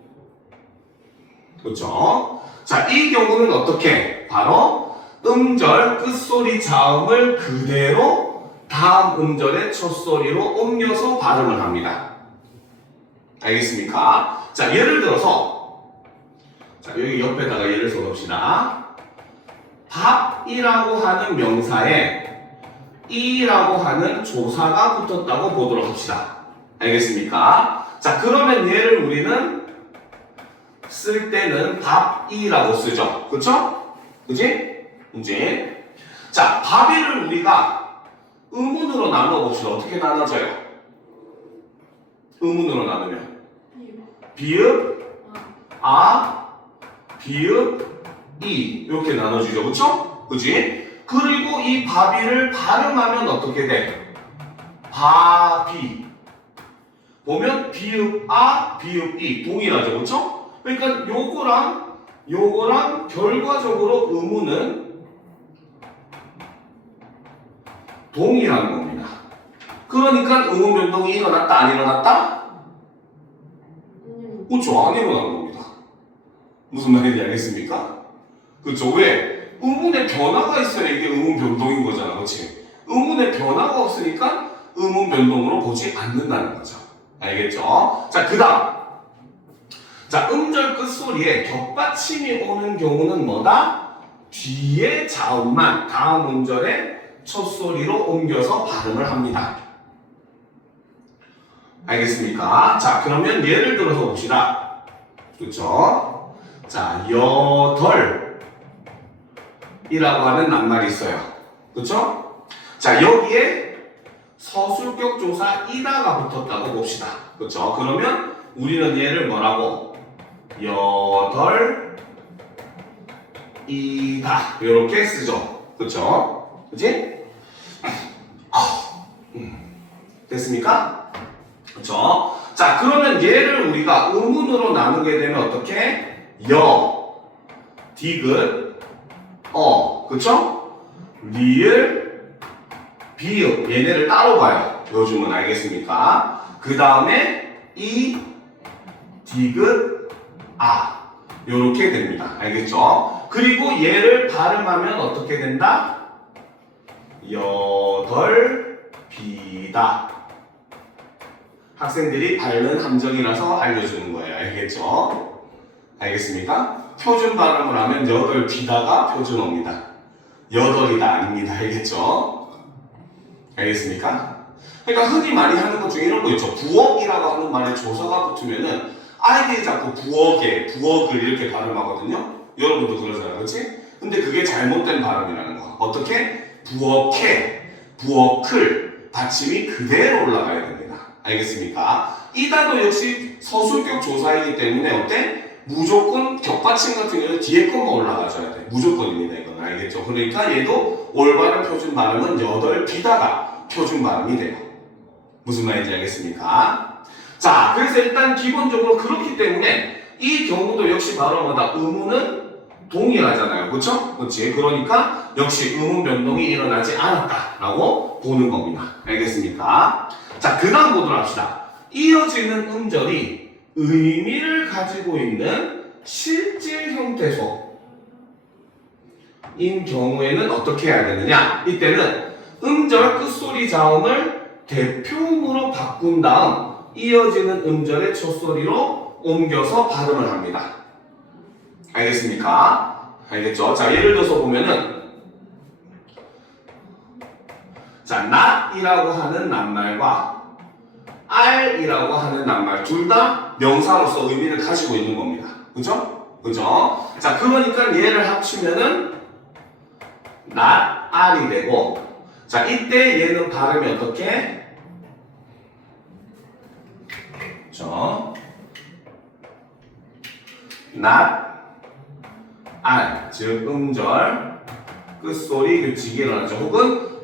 그렇죠? 자, 이 경우는 어떻게? 바로 음절 끝소리 자음을 그대로 다음 음절의 첫소리로 옮겨서 발음을 합니다. 알겠습니까? 자, 예를 들어서, 자, 여기 옆에다가 예를 써봅시다. 밥이라고 하는 명사에 이라고 하는 조사가 붙었다고 보도록 합시다. 알겠습니까? 자, 그러면 얘를 우리는 쓸 때는 밥이라고 쓰죠. 그쵸? 그지? 그지? 자, 밥이를 우리가 의문으로 나눠봅시다. 어떻게 나눠져요? 의문으로 나누면 비읍, 비읍, 이 이렇게 나눠지죠. 그쵸? 그지? 그리고 이 바비를 발음하면 어떻게 돼? 바비. 보면 비읍 비읍 이 동일하죠. 그렇죠? 그러니까 요거랑 결과적으로 의문은 동일한 겁니다. 그러니까 의문 변동이 일어났다 안 일어났다? 그렇죠. 안 일어난 겁니다. 무슨 말인지 알겠습니까? 그렇죠. 왜? 의문의 변화가 있어야 이게 의문 변동인 거잖아. 그렇지? 의문의 변화가 없으니까 의문 변동으로 보지 않는다는 거죠. 알겠죠? 자, 그 다음. 자, 음절 끝소리에 겹받침이 오는 경우는 뭐다? 뒤에 자음만 다음 음절의 첫소리로 옮겨서 발음을 합니다. 알겠습니까? 자, 그러면 예를 들어서 봅시다. 그렇죠? 자, 여덜 이라고 하는 낱말이 있어요. 그쵸? 자, 여기에 서술격 조사 이다가 붙었다고 봅시다. 그쵸? 그러면 우리는 얘를 뭐라고? 여덜 이다 이렇게 쓰죠. 그쵸? 그치? 됐습니까? 그쵸? 자, 그러면 얘를 우리가 의문으로 나누게 되면 어떻게? 디귿, 그쵸? 리을, 비읍 얘네를 따로 봐요. 요즘은 알겠습니까? 그 다음에 이, 디귿, 요렇게 됩니다. 알겠죠? 그리고 얘를 발음하면 어떻게 된다? 여덜, 비다. 학생들이 바르는 함정이라서 알려주는 거예요. 알겠죠? 알겠습니까? 표준 발음을 하면 여덟 비다가 표준어입니다. 여덟이다 아닙니다. 알겠죠? 알겠습니까? 그러니까 흔히 많이 하는 것 중에 이런 거 있죠. 부엌이라고 하는 말에 조사가 붙으면은 아이들이 자꾸 부엌을 이렇게 발음하거든요. 여러분도 그러잖아요. 그렇지? 근데 그게 잘못된 발음이라는 거. 어떻게? 부엌을 받침이 그대로 올라가야 됩니다. 알겠습니까? 이 단어 역시 서술격 조사이기 때문에 어때? 무조건 격받침 같은 경우는 뒤에 것만 올라가줘야 돼. 무조건입니다. 이건 알겠죠? 그러니까 얘도 올바른 표준 발음은 여덟 비다가 표준 발음이 돼요. 무슨 말인지 알겠습니까? 자, 그래서 일단 기본적으로 그렇기 때문에 이 경우도 역시 바로 뭐다? 의문은 동일하잖아요. 그렇죠? 그렇지? 그러니까 역시 의문 변동이 일어나지 않았다라고 보는 겁니다. 알겠습니까? 자, 그 다음 보도록 합시다. 이어지는 음절이 의미를 가지고 있는 실질 형태소인 경우에는 어떻게 해야 되느냐? 이때는 음절 끝소리 자음을 대표음으로 바꾼 다음 이어지는 음절의 첫소리로 옮겨서 발음을 합니다. 알겠습니까? 알겠죠? 자, 예를 들어서 보면은 자, 낫이라고 하는 낱말과 알이라고 하는 낱말 둘 다 명사로서 의미를 가지고 있는 겁니다. 그죠? 그죠? 자, 그러니까 얘를 합치면은 낫, 알이 되고 자, 이때 얘는 발음이 어떻게? 그쵸? not, 안, 즉 음절, 끝소리 규칙이 일어나죠. 혹은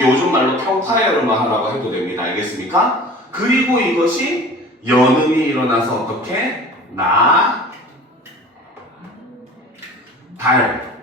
요즘 말로 평파열음만 하라고 해도 됩니다. 알겠습니까? 그리고 이것이 연음이 일어나서 어떻게? 나, 달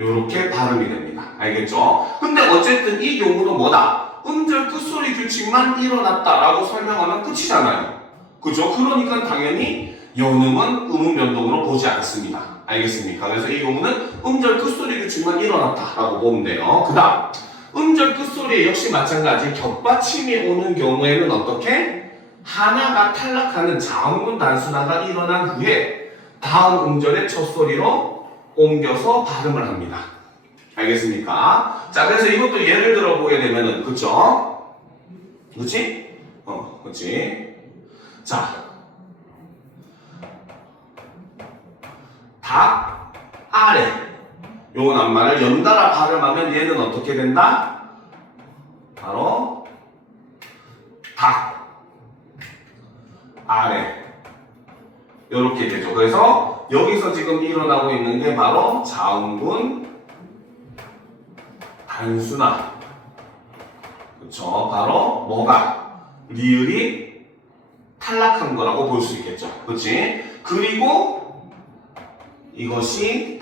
요렇게 발음이 됩니다. 알겠죠? 근데 어쨌든 이 경우도 뭐다? 음절 끝소리 규칙만 일어났다라고 설명하면 끝이잖아요. 그죠? 그러니까 당연히 연음은 음운 변동으로 보지 않습니다. 알겠습니까? 그래서 이 경우는 음절 끝소리 규칙만 일어났다라고 보면 돼요. 그 다음 음절 끝소리 역시 마찬가지 겹받침이 오는 경우에는 어떻게? 하나가 탈락하는 자음문 단순화가 일어난 후에 다음 음절의 첫 소리로 옮겨서 발음을 합니다. 알겠습니까? 자, 그래서 이것도 예를 들어 보게 되면은, 그쵸? 그치? 그치? 자, 닭, 아래. 요 낱말을 연달아 발음하면 얘는 어떻게 된다? 바로, 닭, 아래. 요렇게 되죠. 그래서 여기서 지금 일어나고 있는 게 바로 자음분 단순화. 그쵸? 바로 뭐가? 리을이 탈락한 거라고 볼 수 있겠죠. 그치? 그리고 이것이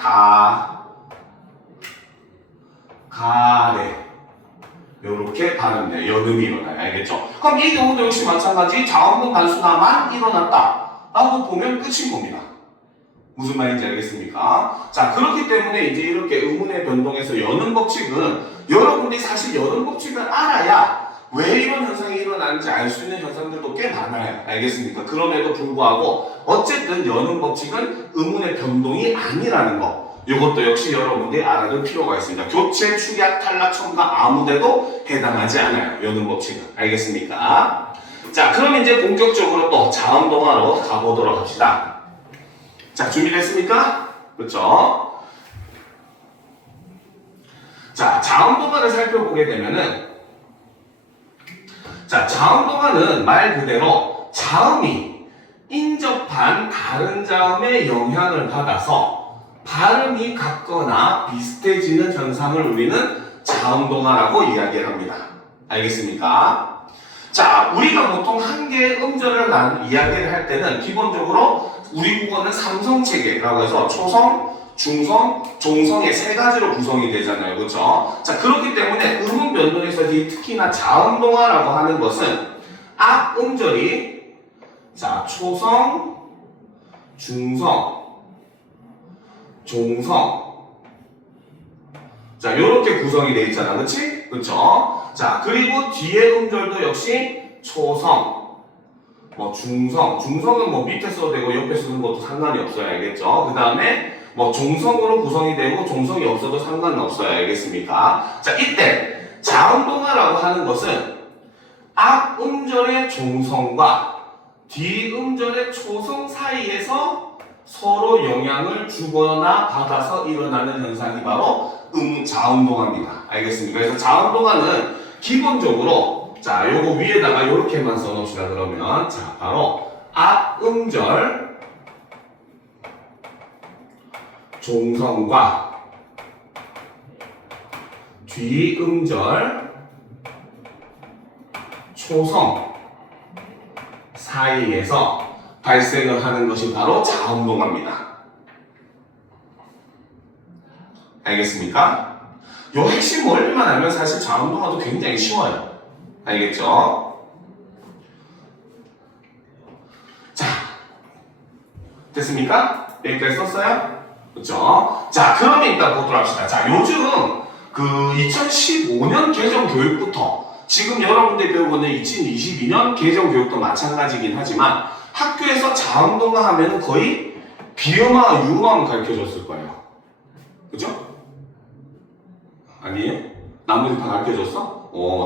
가래. 요렇게 발음돼요. 연음이 일어나요. 알겠죠? 그럼 이 경우도 역시 마찬가지 자음분 단순화만 일어났다 라고 보면 끝인 겁니다. 무슨 말인지 알겠습니까? 자, 그렇기 때문에 이제 이렇게 의문의 변동에서 연음 법칙은 여러분들이 사실 연음 법칙을 알아야 왜 이런 현상이 일어나는지 알 수 있는 현상들도 꽤 많아요. 알겠습니까? 그럼에도 불구하고 어쨌든 연음 법칙은 의문의 변동이 아니라는 거. 이것도 역시 여러분들이 알아둘 필요가 있습니다. 교체, 축약, 탈락, 첨가 아무데도 해당하지 않아요. 연음 법칙은. 알겠습니까? 자, 그럼 이제 본격적으로 또 자음동화로 가보도록 합시다. 자, 준비됐습니까? 그렇죠? 자, 자음동화를 살펴보게 되면은 자, 자음동화는 말 그대로 자음이 인접한 다른 자음의 영향을 받아서 발음이 같거나 비슷해지는 현상을 우리는 자음동화라고 이야기를 합니다. 알겠습니까? 자, 우리가 보통 한 개의 음절을 이야기를 할 때는 기본적으로 우리 국어는 삼성체계라고 해서 초성, 중성, 종성의 세 가지로 구성이 되잖아요. 그렇죠? 자, 그렇기 때문에 음운 변동에서 특히나 자음동화라고 하는 것은 앞 음절이 자, 초성, 중성, 종성 자, 요렇게 구성이 되어 있잖아. 그치? 그쵸? 자, 그리고 뒤에 음절도 역시 초성, 뭐 중성, 중성은 뭐 밑에 써도 되고 옆에 쓰는 것도 상관이 없어요. 알겠죠? 그 다음에 뭐 종성으로 구성이 되고 종성이 없어도 상관은 없어요. 알겠습니까? 자, 이때 자음동화라고 하는 것은 앞 음절의 종성과 뒤 음절의 초성 사이에서 서로 영향을 주거나 받아서 일어나는 현상이 바로 자음동화입니다. 알겠습니까? 그래서 자음동화는 기본적으로 자, 요거 위에다가 요렇게만 써놓읍시다. 그러면 자, 바로 앞 음절 종성과 뒤 음절 초성 사이에서 발생을 하는 것이 바로 자음동화입니다. 알겠습니까? 요 핵심 원리만 알면 사실 자음동화도 굉장히 쉬워요. 알겠죠? 자, 됐습니까? 여기까지 썼어요? 그렇죠? 자, 그러면 일단 보도록 합시다. 자, 요즘 그 2015년 개정 교육부터 지금 여러분들 배우고 있는 2022년 개정 교육도 마찬가지긴 하지만 학교에서 자음동화 하면 거의 비음화, 유음화만 가르쳐줬을 거예요. 그죠? 아니에요? 나머지 다 가르쳐줬어?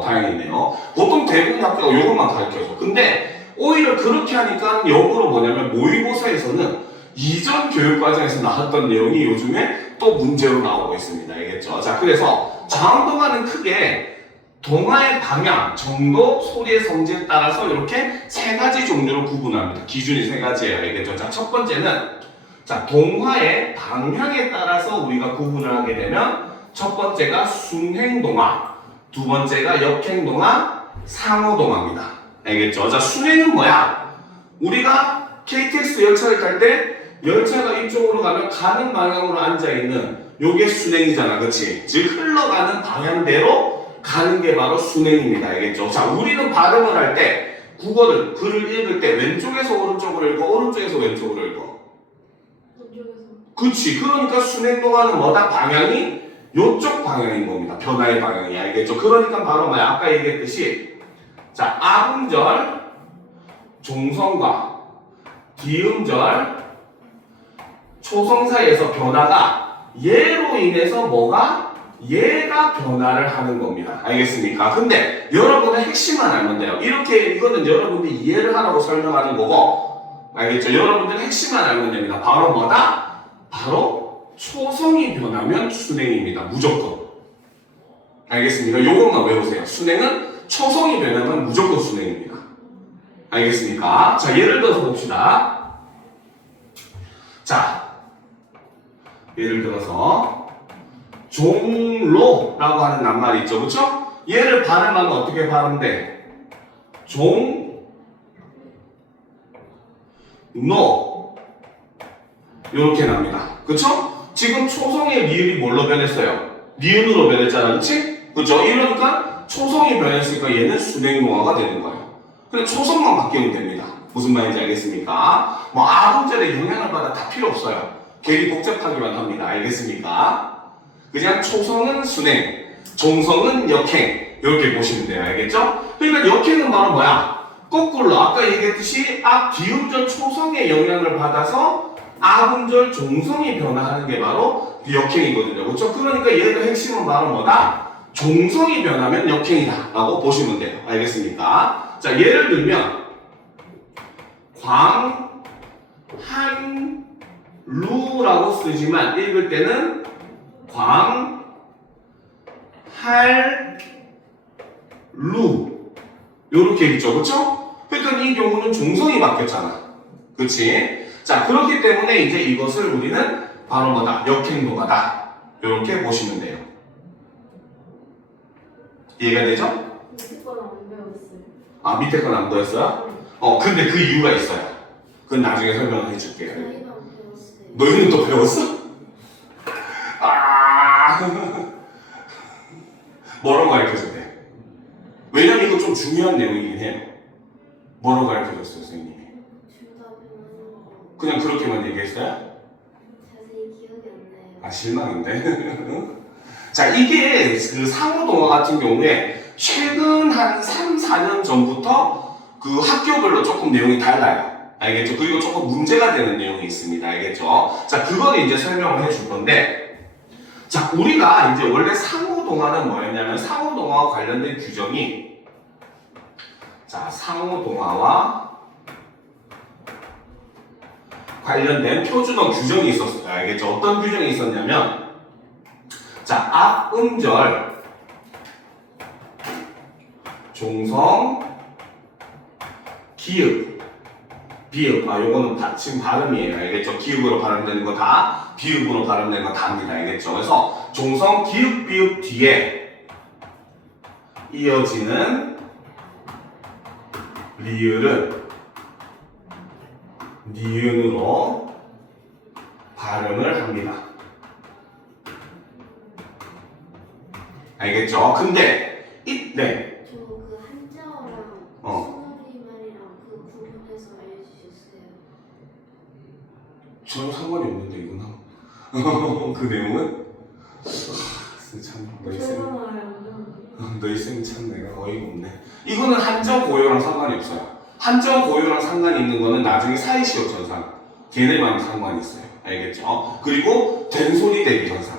다행이네요. 보통 대부분 학교가 이것만 가르쳐줘. 근데 오히려 그렇게 하니까 역으로 뭐냐면 모의고사에서는 이전 교육과정에서 나왔던 내용이 요즘에 또 문제로 나오고 있습니다. 알겠죠? 자, 그래서 자음동화는 크게 동화의 방향, 정도, 소리의 성질에 따라서 이렇게 세 가지 종류로 구분합니다. 기준이 세 가지예요. 알겠죠? 자, 첫 번째는 자, 동화의 방향에 따라서 우리가 구분을 하게 되면 첫 번째가 순행동화, 두 번째가 역행동화, 상호동화입니다. 알겠죠? 자, 순행은 뭐야? 우리가 KTX 열차를 탈 때 열차가 이쪽으로 가면 가는 방향으로 앉아있는 요게 순행이잖아. 그치? 즉 흘러가는 방향대로 가는 게 바로 순행입니다. 알겠죠? 자, 우리는 발음을 할 때 국어를, 글을 읽을 때 왼쪽에서 오른쪽으로 읽어, 오른쪽에서 왼쪽으로 읽어. 그치? 그러니까 순행동화는 뭐다? 방향이 요쪽 방향인 겁니다. 변화의 방향이. 알겠죠? 그러니까 바로 뭐야? 아까 얘기했듯이 자, 아음절, 종성과 디음절, 초성 사이에서 변화가 얘로 인해서 뭐가? 얘가 변화를 하는 겁니다. 알겠습니까? 근데 여러분의 핵심만 알면 돼요. 이렇게 이거는 여러분들이 이해를 하라고 설명하는 거고, 알겠죠? 여러분들은 핵심만 알면 됩니다. 바로 뭐다? 바로 초성이 변하면 순행입니다. 무조건. 알겠습니까? 요것만 외우세요. 순행은 초성이 변하면 무조건 순행입니다. 알겠습니까? 자, 예를 들어서 봅시다. 자, 예를 들어서 종로라고 하는 낱말이 있죠. 그쵸? 얘를 발음하면 어떻게 발음돼? 노 이렇게 납니다. 그쵸? 지금 초성의 리을이 뭘로 변했어요? 니은으로 변했잖아. 그치? 그쵸? 이러니까 초성이 변했으니까 얘는 순행동화가 되는 거예요. 근데 초성만 바뀌면 됩니다. 무슨 말인지 알겠습니까? 뭐 아음절에 영향을 받아 다 필요 없어요. 괜히 복잡하기만 합니다. 알겠습니까? 그냥 초성은 순행, 종성은 역행 이렇게 보시면 돼요. 알겠죠? 그러니까 역행은 바로 뭐야? 거꾸로 아까 얘기했듯이 비음절 초성의 영향을 받아서 아음절 종성이 변화하는 게 바로 역행이거든요. 그렇죠? 그러니까 얘의 핵심은 바로 뭐다? 종성이 변하면 역행이다 라고 보시면 돼요. 알겠습니까? 자, 예를 들면 광한루라고 쓰지만 읽을 때는 광할루 요렇게 있죠. 그렇죠? 그러니까 이 경우는 종성이 바뀌었잖아. 그치? 자, 그렇기 때문에 이제 이것을 우리는 바로 뭐다? 역행동화다. 요렇게 보시면 돼요. 이해가 되죠? 밑에 거는 안 배웠어요. 아, 밑에 건 안 보였어요? 근데 그 이유가 있어요. 그건 나중에 설명을 해줄게요. 저희가 안 배웠어요. 너희는 또 배웠어? 뭐라고 가르쳐줬대? 왜냐면 이거 좀 중요한 내용이긴 해요. 뭐라고 가르쳐줬어요, 선생님이? 둘 다 배우는 거 그냥 그렇게만 얘기했어요? 자세히 기억이 안 나요. 아, 실망인데? 자, 이게 그 상호동화 같은 경우에 최근 한 3, 4년 전부터 그 학교별로 조금 내용이 달라요. 알겠죠? 그리고 조금 문제가 되는 내용이 있습니다. 알겠죠? 자, 그거를 이제 설명을 해줄 건데, 자, 우리가 이제 원래 상호동화는 뭐였냐면 상호동화와 관련된 규정이 자, 상호동화와 관련된 표준어 규정이 있었어요. 알겠죠? 어떤 규정이 있었냐면 자, 앞음절, 종성, 기읍, 비읍. 요거는 받침 발음이에요. 알겠죠? 기읍으로 발음되는 거 다, 비읍으로 발음되는 거 다입니다. 알겠죠? 그래서 종성, 기읍, 비읍 뒤에 이어지는 리을은 니은으로 발음을 합니다. 알겠죠? 근데 이때 저 그 한자어랑 순우리말이랑 그 구분해서 알려주셨어요. 전혀 상관이 없는데 이거는 그 내용은 참 너희 쌤 참 내가 어이가 없네. 이거는 한자어 고유랑 상관이 없어요. 한자어 고유랑 상관이 있는 거는 나중에 사이시옷 현상 걔네만 상관이 있어요. 알겠죠? 그리고 된소리 대비 현상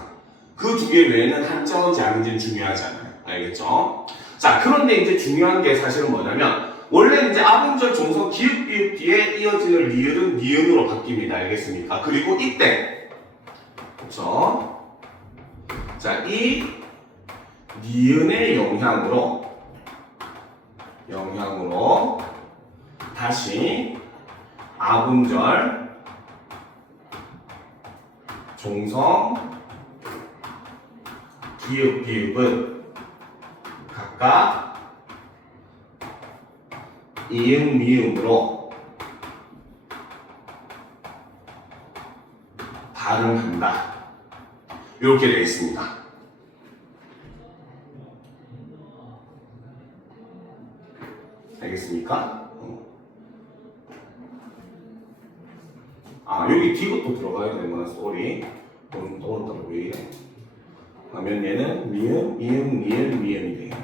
그 두 개 외에는 한자어인지 아닌지는 중요하지 않아요. 알겠죠? 자, 그런데 이제 중요한 게 사실은 뭐냐면 원래 이제 앞음절 종성 기읍 비읍 뒤에 이어지는 리을은 니은으로 바뀝니다. 알겠습니까? 그리고 이때 그렇죠? 자, 이 니은의 영향으로 다시 아분절, 종성, 기읍, 비읍은 각각 이응, 미음으로 발음한다. 이렇게 되어 있습니다. 알겠습니까? 여기 디귿도 들어가야 되는 쏘리. 오늘따라 왜 이래? 그러면 얘는 미음, 이음, 미음, 미음이 되겠네요.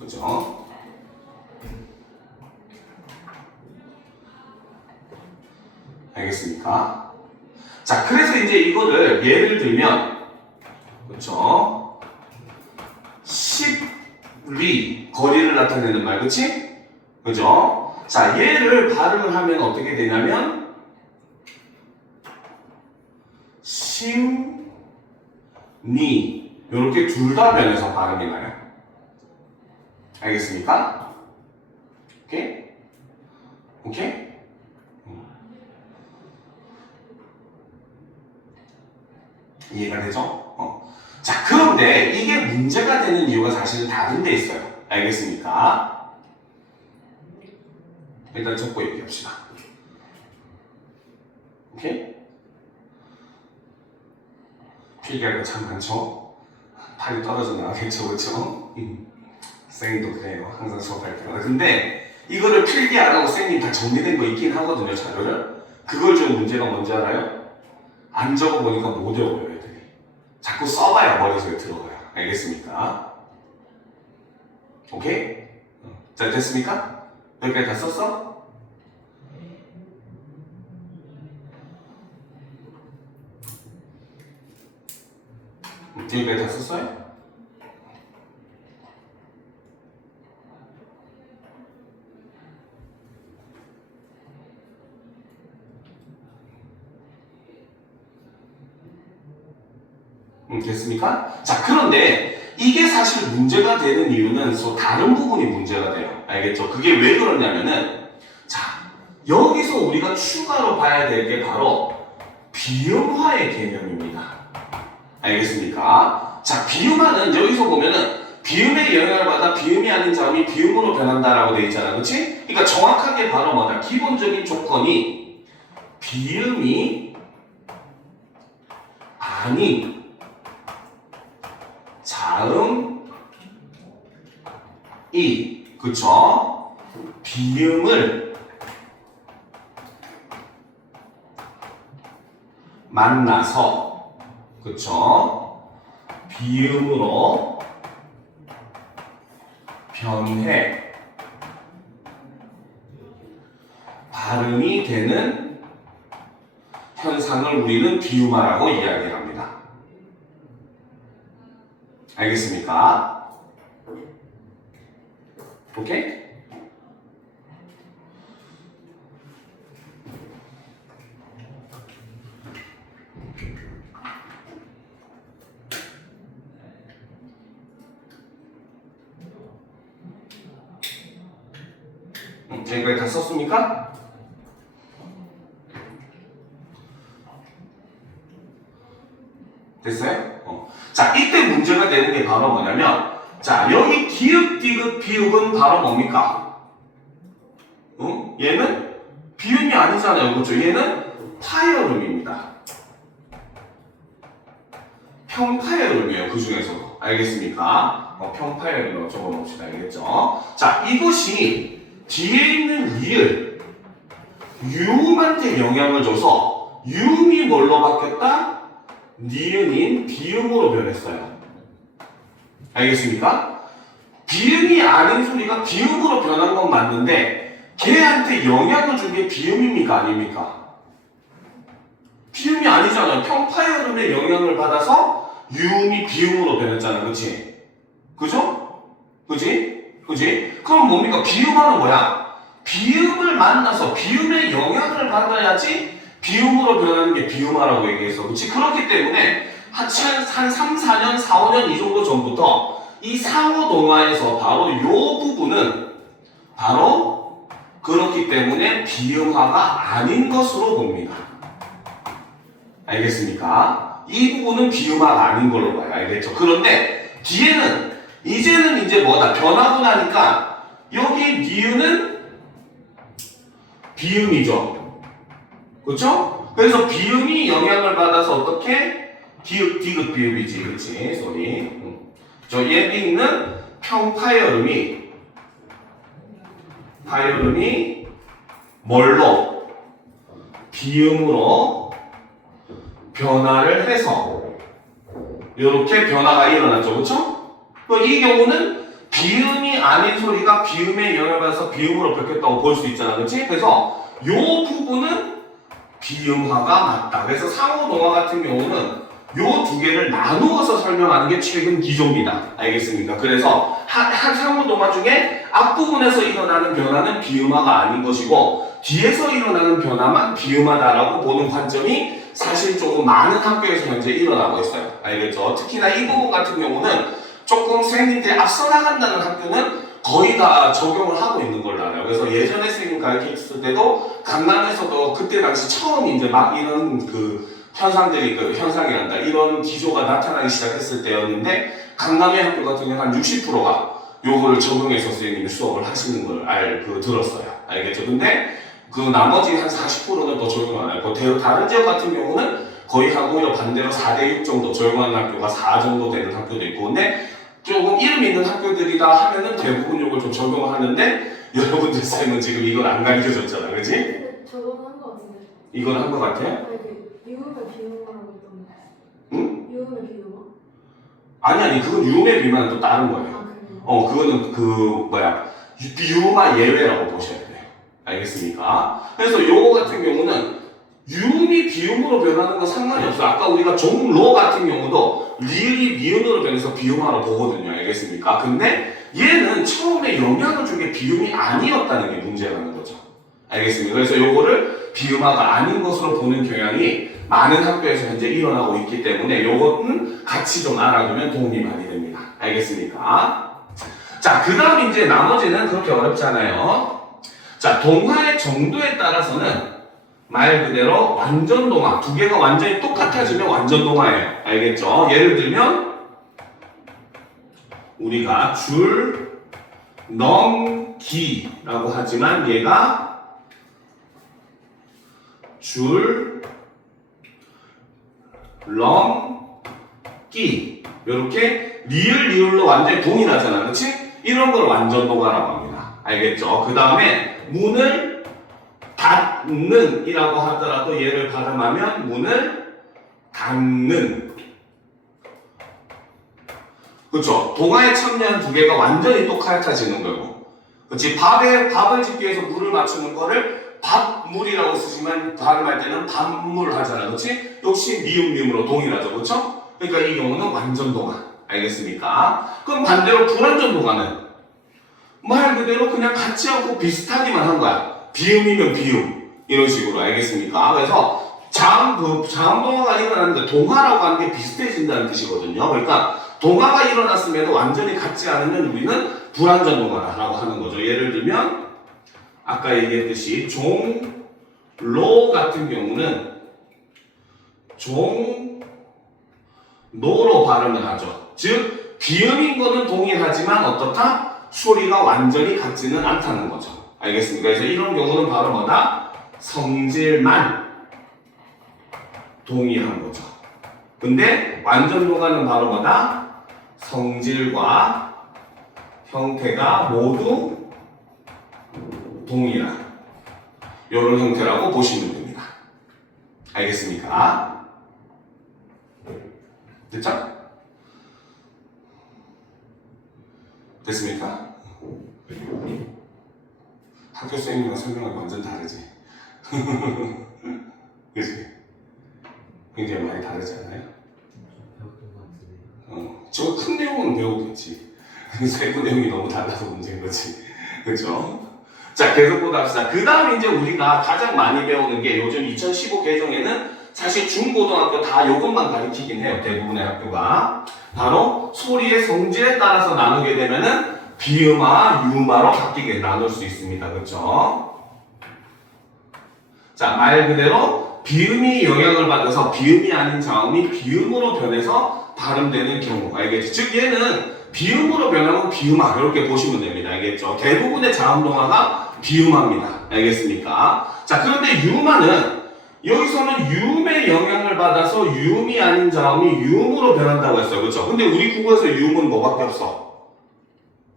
그죠? 알겠습니까? 자, 그래서 이제 이거를 예를 들면, 그쵸? 10리, 거리를 나타내는 말, 그치? 그죠? 자, 얘를 발음을 하면 어떻게 되냐면, 심, 니, 이렇게 둘 다 변해서 발음이 나요. 알겠습니까? 오케이? 오케이? 이해가 되죠? 자, 그런데 이게 문제가 되는 이유가 사실은 다른 데 있어요. 알겠습니까? 일단 적고 얘기합시다. 오케이? 필기할 거 참 많죠? 팔이 떨어져 나가겠죠, 그쵸? 쌤도 그래요. 항상 수업할 때마다. 근데 이거를 필기 안 하고 쌤이 다 정리된 거 있긴 하거든요, 자료를. 그걸 좀 문제가 뭔지 알아요? 안 적어보니까 못 외워요, 애들이. 자꾸 써봐야 머릿속에 들어가요. 알겠습니까? 오케이? 자, 됐습니까? 여기까지 다 썼어? 여기까지 다 썼어요? 됐습니까? 자, 그런데 이게 사실 문제가 되는 이유는 또 다른 부분이 문제가 돼요. 알겠죠? 그게 왜 그러냐면은, 자, 여기서 우리가 추가로 봐야 될 게 바로 비음화의 개념입니다. 알겠습니까? 자, 비음화는 여기서 보면은 비음의 영향을 받아 비음이 아닌 자음이 비음으로 변한다라고 되어 있잖아. 그치? 그러니까 정확하게 바로 뭐다? 기본적인 조건이 비음이 아닌 자음이, 그쵸? 비음을 만나서, 그쵸? 비음으로 변해 발음이 되는 현상을 우리는 비음화라고 이야기를 합니다. 알겠습니까? 오케이? 여기까지 다 썼습니까? 됐어요? 자, 이때 문제가 되는 게 바로 뭐냐면, 자, 여기 기읍, 디귿, 비읍은 바로 뭡니까? 얘는 비음이 아니잖아요. 그렇죠? 얘는 파열음입니다. 평파열음이에요. 그 중에서도. 알겠습니까? 평파열음으로 적어 놓읍시다. 알겠죠? 자, 이것이 뒤에 있는 리을, 유음한테 영향을 줘서 유음이 뭘로 바뀌었다? 니은인 비음으로 변했어요. 알겠습니까? 비음이 아닌 소리가 비음으로 변한 건 맞는데 걔한테 영향을 준 게 비음입니까? 아닙니까? 비음이 아니잖아요. 평파열음의 영향을 받아서 유음이 비음으로 변했잖아. 그치? 그죠? 그지? 그지? 그럼 뭡니까? 비음화는 뭐야? 비음을 만나서 비음의 영향을 받아야지 비음으로 변하는 게 비음화라고 얘기했어. 그치? 그렇기 때문에 한 3, 4년, 4, 5년 이 정도 전부터 이 상호동화에서 바로 이 부분은 바로 그렇기 때문에 비음화가 아닌 것으로 봅니다. 알겠습니까? 이 부분은 비음화가 아닌 걸로 봐요. 알겠죠? 그런데 뒤에는 이제는 이제 뭐다? 변하고 나니까 여기 니은은 비음이죠. 그렇죠? 그래서 비음이 영향을 받아서 어떻게? 디귿 비읍이지. 그렇지? 소리. 저 얘기 있는 평파열음이 파열음이 뭘로? 비음으로 변화를 해서 이렇게 변화가 일어났죠. 그렇죠? 이 경우는 비음이 아닌 소리가 비음에 영향을 받아서 비음으로 바뀌었다고 볼 수 있잖아. 그렇지? 그래서 이 부분은 비음화가 맞다. 그래서 상호동화 같은 경우는 요 두 개를 나누어서 설명하는 게 최근 기조입니다. 알겠습니까? 그래서 한 상호동화 중에 앞부분에서 일어나는 변화는 비음화가 아닌 것이고 뒤에서 일어나는 변화만 비음화다라고 보는 관점이 사실 조금 많은 학교에서 현재 일어나고 있어요. 알겠죠? 특히나 이 부분 같은 경우는 조금 선생님들이 앞서 나간다는 학교는 거의 다 적용을 하고 있는 걸로 알아요. 그래서 예전에 선생님 가르쳤을 때도 강남에서도 그때 당시 처음 이제 막 이런 현상들이 현상이란다. 이런 기조가 나타나기 시작했을 때였는데 강남의 학교 같은 경우는 한 60%가 요거를 적용해서 선생님이 수업을 하시는 걸 들었어요. 알겠죠? 근데 그 나머지 한 40%는 더 적용 안 하고 다른 지역 같은 경우는 거의 한 오히려 반대로 4대6 정도 적용하는 학교가 4 정도 되는 학교도 있고 근데 조금 이름 있는 학교들이다 하면은 대부분 요걸 좀 적용하는데 여러분들 쌤은 지금 이걸 안 가르쳐줬잖아. 그치? 저건 한 거 같은데. 이건 한 거 같아? 아니 유음의 비음화라고 있던데. 응? 유음의 비음화? 아니 그건 유음의 비만은 또 다른 거예요. 아 그래요? 그거는 유음화 예외라고 보셔야 돼요. 알겠습니까? 그래서 요거 같은 경우는 유음이 비음으로 변하는 건 상관이 없어요. 아까 우리가 종로 같은 경우도 리을이 미음으로 변해서 비음화로 보거든요. 알겠습니까? 근데 얘는 처음에 영향을 준 게 비음이 아니었다는 게 문제라는 거죠. 알겠습니까? 그래서 요거를 비음화가 아닌 것으로 보는 경향이 많은 학교에서 현재 일어나고 있기 때문에 요것은 같이 좀 알아두면 도움이 많이 됩니다. 알겠습니까? 자, 그 다음 이제 나머지는 그렇게 어렵지 않아요. 자, 동화의 정도에 따라서는 말 그대로 완전 동화. 두 개가 완전히 똑같아지면 완전 동화예요. 알겠죠? 예를 들면 우리가 줄 넘기라고 하지만 얘가 줄 넘기 이렇게 리을로 완전히 동일하잖아. 그렇지? 이런 걸 완전 동화라고 합니다. 알겠죠? 그 다음에 문을 닫는 이라고 하더라도 얘를 발음하면 문을 닫는. 그렇죠? 동화에 참여한 두 개가 완전히 똑같아지는 거고. 그렇지? 밥을 짓기 위해서 물을 맞추는 거를 밥물이라고 쓰지만 발음할 때는 밥물 하잖아. 그렇지? 역시 미음으로 동일하죠. 그렇죠? 그러니까 이 경우는 완전 동화. 알겠습니까? 그럼 반대로 불완전 동화는 말 그대로 그냥 같지 않고 비슷하기만 한 거야. 비음이면 비음. 이런 식으로. 알겠습니까? 그래서 자음 동화가 일어나는데 동화라고 하는 게 비슷해진다는 뜻이거든요. 그러니까 동화가 일어났음에도 완전히 같지 않으면 우리는 불완전 동화라고 하는 거죠. 예를 들면 아까 얘기했듯이 종로 같은 경우는 종노로 발음을 하죠. 즉 비음인 거는 동일하지만 어떻다? 소리가 완전히 같지는 않다는 거죠. 알겠습니까? 그래서 이런 경우는 바로 뭐다? 성질만 동일한 거죠. 근데 완전 동화는 바로 뭐다? 성질과 형태가 모두 동일한 이런 형태라고 보시면 됩니다. 알겠습니까? 됐죠? 됐습니까? 학교 선생님이랑 설명하기 완전 다르지? 그치? 굉장히 많이 다르지 않아요? 저 큰 내용은 배우겠지. 세부 내용이 너무 달라서 문제인 거지. 그죠? 자, 계속 보다 합시다. 그 다음 이제 우리가 가장 많이 배우는 게 요즘 2015 개정에는 사실 중고등학교 다 요것만 가르치긴 해요. 대부분의 학교가. 바로 소리의 성질에 따라서 나누게 되면은 비음화, 유음화로 바뀌게 나눌 수 있습니다. 그렇죠? 자, 말 그대로 비음이 영향을 받아서 비음이 아닌 자음이 비음으로 변해서 발음되는 경우. 알겠죠? 즉 얘는 비음으로 변하면 비음화 이렇게 보시면 됩니다. 알겠죠? 대부분의 자음동화가 비음화입니다. 알겠습니까? 자, 그런데 유음화는 여기서는 유음의 영향을 받아서 유음이 아닌 자음이 유음으로 변한다고 했어요. 그렇죠? 근데 우리 국어에서 유음은 뭐밖에 없어?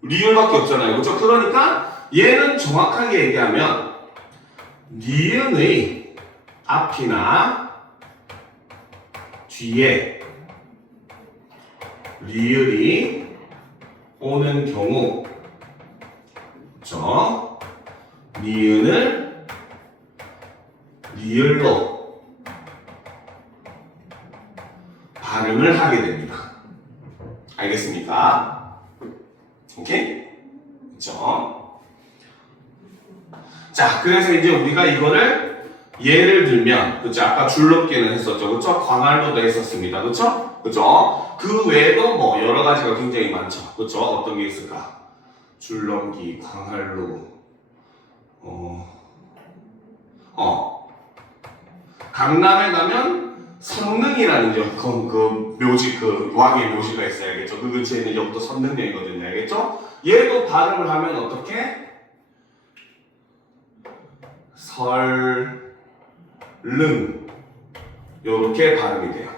리을밖에 없잖아요. 그렇죠? 그러니까 얘는 정확하게 얘기하면 니은의 앞이나 뒤에 리을이 오는 경우, 그렇죠? 니은을 리을로 발음을 하게 됩니다. 알겠습니까? 오케이? 그렇죠? 자, 그래서 이제 우리가 이거를 예를 들면, 그렇죠? 아까 줄넘기는 했었죠, 그렇죠? 광활로도 했었습니다, 그렇죠? 그렇죠? 그 외에도 뭐 여러 가지가 굉장히 많죠, 그렇죠? 어떤 게 있을까? 줄넘기, 광활로, 강남에 가면 선릉이라는 그 묘지, 그 왕의 묘지가 있어요, 알겠죠? 그 근처에 있는 역도 선릉역이거든요, 알겠죠? 얘도 발음을 하면 어떻게? 설릉 요렇게 발음이 돼요.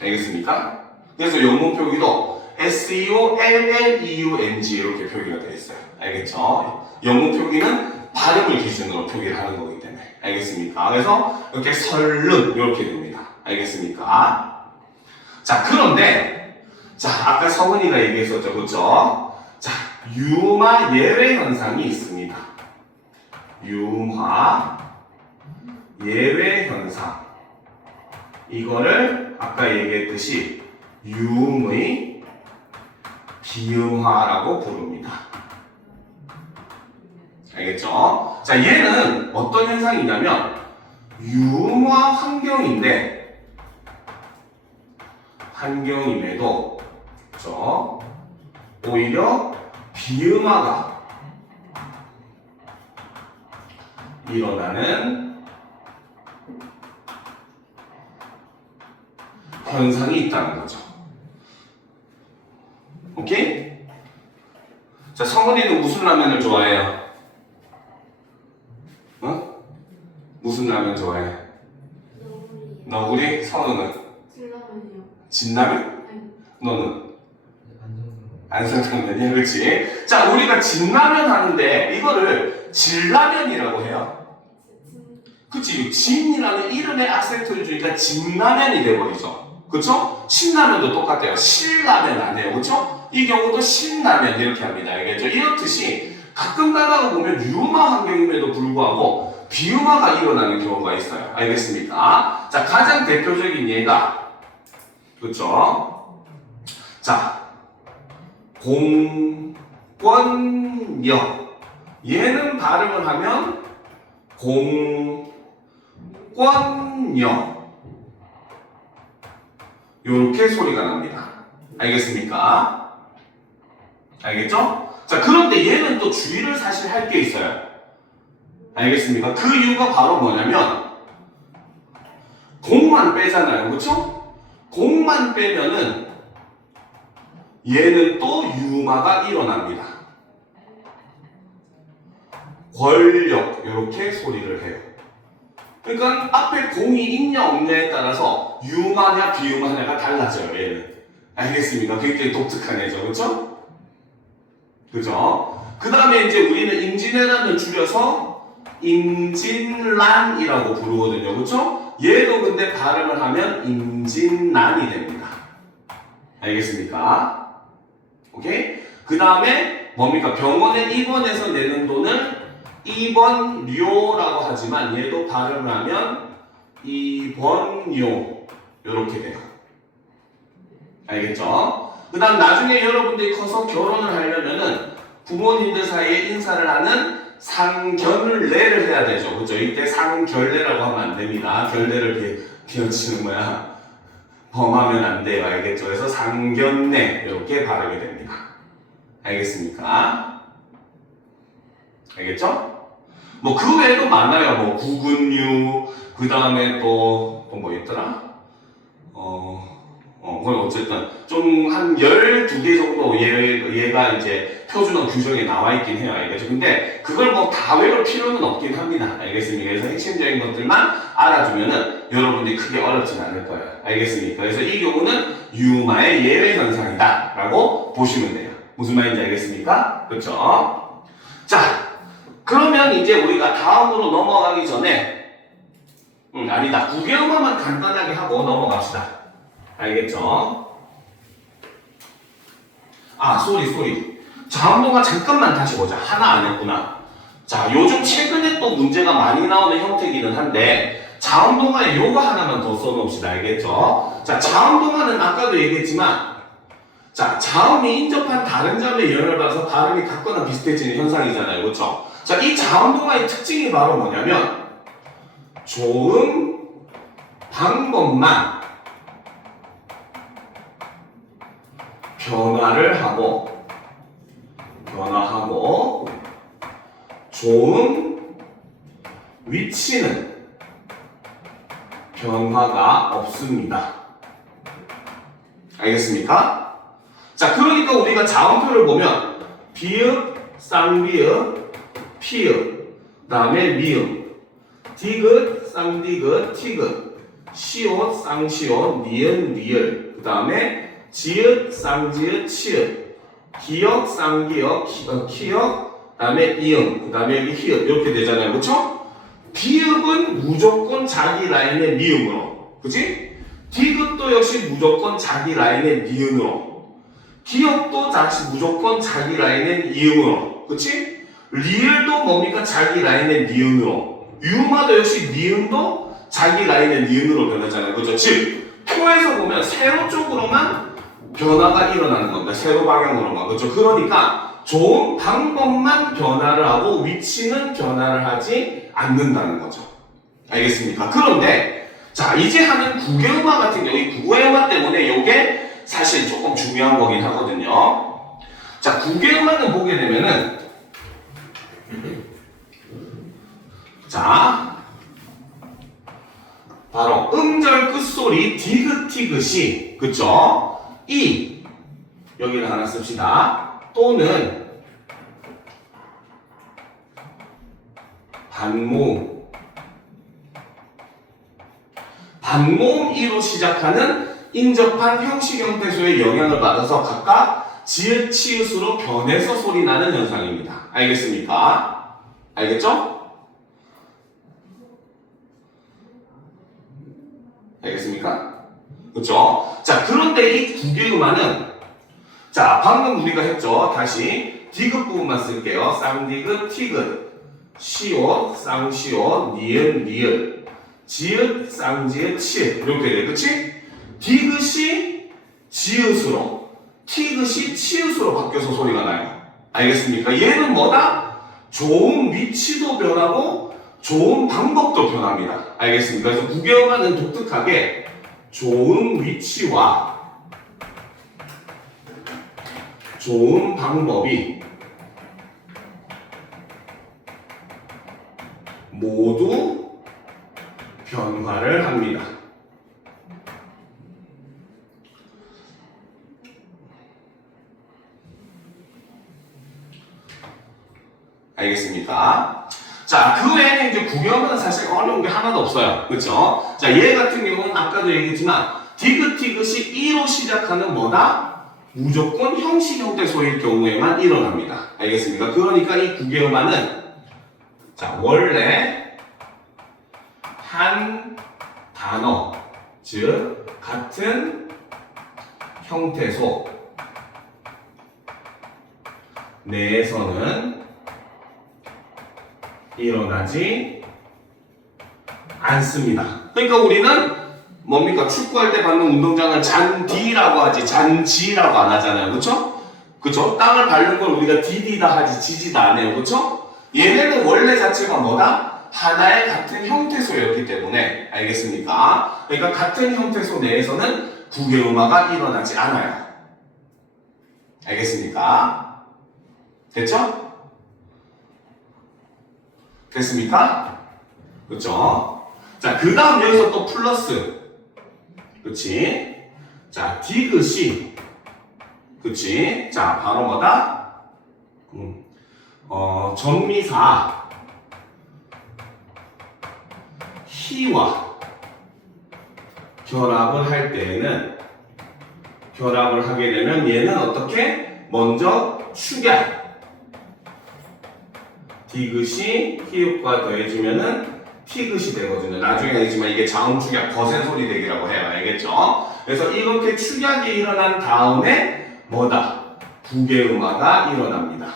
알겠습니까? 그래서 영문 표기도 SEOLLEUNG 이렇게 표기가 되어 있어요. 알겠죠? 영문 표기는 발음을 기준으로 표기를 하는 거기 때문에. 알겠습니까? 그래서 이렇게 설릉 이렇게 됩니다. 알겠습니까? 자, 그런데 자, 아까 성은이가 얘기했었죠, 그렇죠? 자, 유음화 예외 현상이 있습니다. 유음화 예외 현상, 이거를 아까 얘기했듯이 유음의 비음화라고 부릅니다. 알겠죠? 자, 얘는 어떤 현상이냐면 유음화 환경임에도 그렇죠? 오히려 비음화가 일어나는 현상이 있다는 거죠. 오케이? 자, 성은이는 무슨 라면을 좋아해요? 어? 무슨 라면 좋아해? 너구리? 성은은? 진라면이요. 진라면? 네. 너는? 안성탕면이야, 그렇지? 자, 우리가 진라면 하는데 이거를 진라면이라고 해요. 그치? 진이라는 이름의 악센트를 주니까 진라면이 돼버리죠. 그쵸? 신라면도 똑같아요. 신라면 아니에요. 그쵸? 이 경우도 신라면 이렇게 합니다. 알겠죠? 이렇듯이 가끔 가다가 보면 유음화 환경임에도 불구하고 비음화가 일어나는 경우가 있어요. 알겠습니까? 자, 가장 대표적인 예가 그쵸? 자, 공권력. 얘는 발음을 하면 공권력 요렇게 소리가 납니다. 알겠습니까? 알겠죠? 자, 그런데 얘는 또 주의를 사실 할 게 있어요. 알겠습니까? 그 이유가 바로 뭐냐면 공만 빼잖아요. 그렇죠? 공만 빼면은 얘는 또 유음화가 일어납니다. 권력 이렇게 소리를 해요. 그러니까 앞에 공이 있냐 없냐에 따라서 유음하냐 비음하냐가 달라져요. 얘는. 알겠습니까? 굉장히 독특한 애죠. 그렇죠? 그죠? 그 다음에 이제 우리는 임진왜란을 줄여서 임진란이라고 부르거든요. 그렇죠? 얘도 근데 발음을 하면 임진란이 됩니다. 알겠습니까? 오케이? 그 다음에 뭡니까? 병원에 입원해서 내는 돈을 입원료라고 하지만 얘도 발음을 하면 입원료 이렇게 돼요. 알겠죠? 그 다음 나중에 여러분들이 커서 결혼을 하려면은 부모님들 사이에 인사를 하는 상견례를 해야 되죠. 그죠? 이때 상결례라고 하면 안 됩니다. 결례를 비워치는 거야. 범하면 안 돼요. 알겠죠? 그래서 상견례 이렇게 바르게 됩니다. 알겠습니까? 알겠죠? 뭐 그 외에도 많아요. 뭐 구근유, 그 다음에 또 뭐 있더라? 그건 어쨌든 좀 한 12개 정도 얘가 이제 표준어 규정에 나와 있긴 해요. 알겠죠? 근데 그걸 뭐 다 외울 필요는 없긴 합니다. 알겠습니까? 그래서 핵심적인 것들만 알아주면은 여러분들이 크게 어렵진 않을 거예요. 알겠습니까? 그래서 이 경우는 유마의 예외 현상이다 라고 보시면 돼요. 무슨 말인지 알겠습니까? 그렇죠? 자, 그러면 이제 우리가 다음으로 넘어가기 전에 아니다. 구개음화만 간단하게 하고 넘어갑시다. 알겠죠? 쏘리. 자음동화 잠깐만 다시 보자. 하나 안 했구나. 자, 요즘 최근에 또 문제가 많이 나오는 형태이기는 한데 자음동화에 요거 하나만 더 써놓읍시다. 알겠죠? 자, 자음동화는 아까도 얘기했지만 자, 자음이 인접한 다른 자음에 영향을 받아서 발음이 같거나 비슷해지는 현상이잖아요. 그렇죠? 자, 이 자음동화의 특징이 바로 뭐냐면 조음 방법만 변화하고 조음 위치는 변화가 없습니다. 알겠습니까? 자, 그러니까 우리가 자음표를 보면 비읍, 쌍비읍, 피읍, 그 다음에 미음, 디귿, 쌍디귿, 티귿, 시옷, 쌍시옷, 니은, 리을, 그 다음에 지읒, 쌍지읒, 치읒, 기역, 쌍기역, 키역, 그 다음에 이응, 그 다음에 여기 히읗 이렇게 되잖아요. 그렇죠? 비읍은 무조건 자기 라인의 미음으로, 그치? 디귿도 역시 무조건 자기 라인의 니은으로, 기역도 다시 무조건 자기 라인의 이음으로, 그치? 리을도 뭡니까? 자기 라인의 니은으로, 유마도 역시 니은도 자기 라인의 니은으로 변하잖아요. 그죠? 즉, 표에서 보면 세로 쪽으로만 변화가 일어나는 겁니다. 세로 방향으로만. 그죠? 그러니까 좋은 방법만 변화를 하고 위치는 변화를 하지 않는다는 거죠. 알겠습니까? 그런데 자, 이제 하는 구개음화 같은 경우, 이 구개음화 때문에 이게 사실 조금 중요한 거긴 하거든요. 자, 구개음화는 보게 되면은 자, 바로 음절 끝소리 디귿티귿이, 그쵸? 이, 여기를 하나 씁시다. 또는 반모음, 반모음2로 시작하는 인접한 형식 형태소의 영향을 받아서 각각 지읒, 치읒으로 변해서 소리 나는 현상입니다. 알겠습니까? 알겠죠? 알겠습니까? 그렇죠? 자, 그런데 이 구개음화는 자, 방금 우리가 했죠. 다시 디귿 부분만 쓸게요. 쌍디귿, 티귿, 시옷, 쌍시옷, 니은, 리을, 지읒, 쌍지읒, 치읒 이렇게 돼. 그치? 디귿이 지읒으로, 티귿이 치읒으로 바뀌어서 소리가 나요. 알겠습니까? 얘는 뭐다? 좋은 위치도 변하고 좋은 방법도 변합니다. 알겠습니까? 그래서 구개음화는 독특하게 좋은 위치와 좋은 방법이 모두 변화를 합니다. 알겠습니까? 자, 그 외에는 이제 구개음화는 사실 어려운 게 하나도 없어요. 그렇죠? 자, 얘 같은 경우는 아까도 얘기했지만 디귿티귿이 이로 시작하는 뭐다? 무조건 형식 형태소일 경우에만 일어납니다. 알겠습니까? 그러니까 이 구개음화는 자, 원래 한 단어, 즉 같은 형태소 내에서는 일어나지 않습니다. 그러니까 우리는 뭡니까? 축구할 때 받는 운동장을 잔디라고 하지 잔지라고 안 하잖아요. 그렇죠? 그쵸? 땅을 밟는 걸 우리가 디디다 하지 지지다 안 해요. 그쵸? 얘네는 원래 자체가 뭐다? 하나의 같은 형태소였기 때문에 알겠습니까? 그러니까 같은 형태소 내에서는 국외음화가 일어나지 않아요. 알겠습니까? 됐죠? 됐습니까? 그쵸? 자, 그 다음 여기서 또 플러스. 그치? 자, 디귿이. 그치? 자, 바로 뭐다? 전미사. 희와 결합을 할 때에는, 결합을 하게 되면 얘는 어떻게? 먼저 축약. 디귿이 히읗과 더해지면은 티귿이 되거든요. 나중에 알겠지만 이게 자음 축약, 거센 소리 대기라고 해요. 알겠죠? 그래서 이렇게 축약이 일어난 다음에 뭐다? 국외음화가 일어납니다.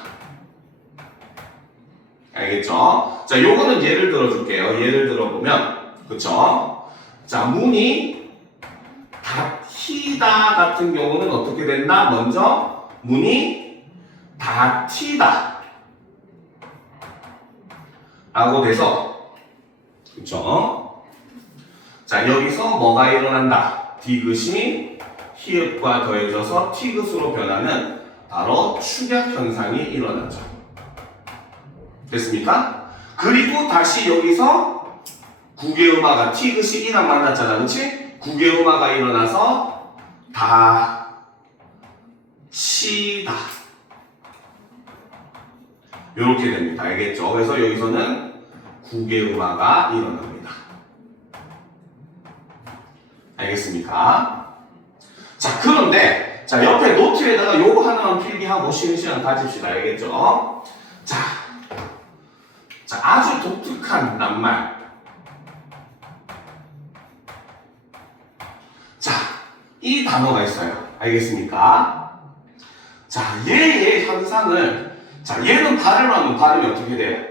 알겠죠? 자, 요거는 예를 들어줄게요. 예를 들어보면, 그쵸? 자, 문이 닫히다 같은 경우는 어떻게 된다? 먼저 문이 닫히다 라고 돼서, 그쵸? 자, 여기서 뭐가 일어난다? 디귿이 히읗과 더해져서 티귿으로 변하는 바로 축약 현상이 일어나죠. 됐습니까? 그리고 다시 여기서 국외음화가 티귿이 이랑 만났잖아. 그치? 국외음화가 일어나서 치다 요렇게 됩니다. 알겠죠? 그래서 여기서는 국외음화가 일어납니다. 알겠습니까? 자, 그런데 자, 옆에 노트에다가 요거 하나만 필기하고 쉬는 시간 가집시다. 알겠죠? 자, 아주 독특한 낱말. 자, 이 단어가 있어요. 알겠습니까? 자, 얘의 현상을, 자, 얘는 발음하면 발음이 어떻게 돼요?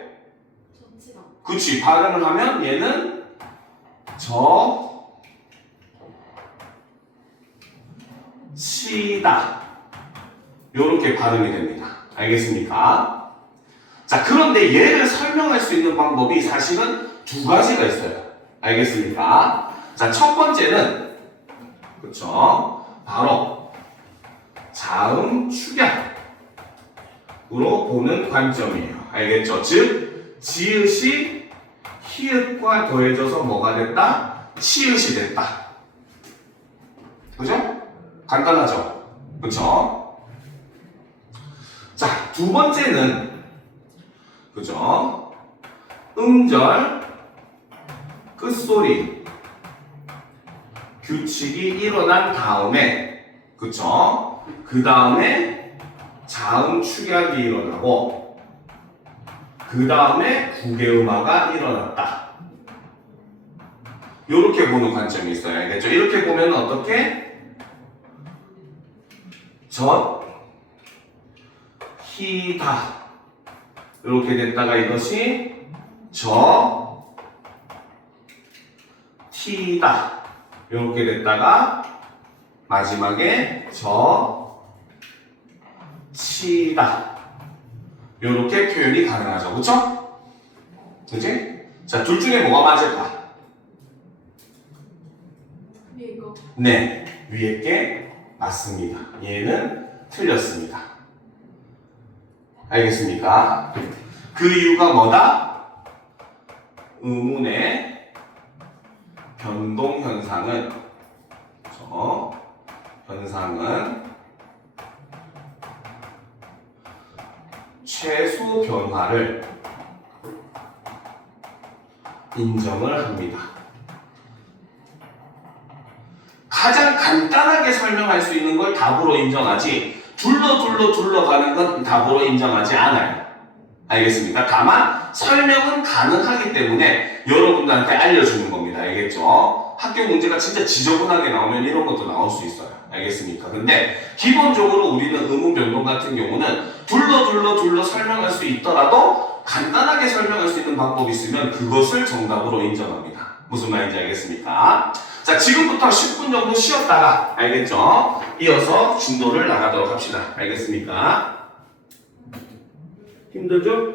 좋지다. 그치, 발음을 하면 얘는 치다. 요렇게 발음이 됩니다. 알겠습니까? 자, 그런데 얘를 설명할 수 있는 방법이 사실은 두 가지가 있어요. 알겠습니까? 자, 첫 번째는, 그쵸? 바로 자음 축약으로 보는 관점이에요. 알겠죠? 즉, 지읒이 히읗과 더해져서 뭐가 됐다? 치읒이 됐다. 그죠? 간단하죠? 그쵸? 자, 두 번째는, 그죠? 음절, 끝소리, 규칙이 일어난 다음에, 그쵸? 그 다음에 자음 축약이 일어나고, 그 다음에 국외음화가 일어났다. 요렇게 보는 관점이 있어요. 알겠죠? 이렇게 보면 어떻게? 히다. 이렇게 됐다가 이것이 티다. 이렇게 됐다가 마지막에 치다. 이렇게 표현이 가능하죠. 그쵸? 그치? 자, 둘 중에 뭐가 맞을까? 위에 거. 네, 위에 게 맞습니다. 얘는 틀렸습니다. 알겠습니까? 그 이유가 뭐다? 의문의 변동 현상은 최소 변화를 인정을 합니다. 가장 간단하게 설명할 수 있는 걸 답으로 인정하지 둘러가는 건 답으로 인정하지 않아요. 알겠습니까? 다만 설명은 가능하기 때문에 여러분들한테 알려주는 겁니다. 알겠죠? 학교 문제가 진짜 지저분하게 나오면 이런 것도 나올 수 있어요. 알겠습니까? 근데 기본적으로 우리는 의문 변동 같은 경우는 둘러 설명할 수 있더라도 간단하게 설명할 수 있는 방법이 있으면 그것을 정답으로 인정합니다. 무슨 말인지 알겠습니까? 자, 지금부터 10분 정도 쉬었다가, 알겠죠? 이어서 진도를 나가도록 합시다. 알겠습니까? 힘들죠?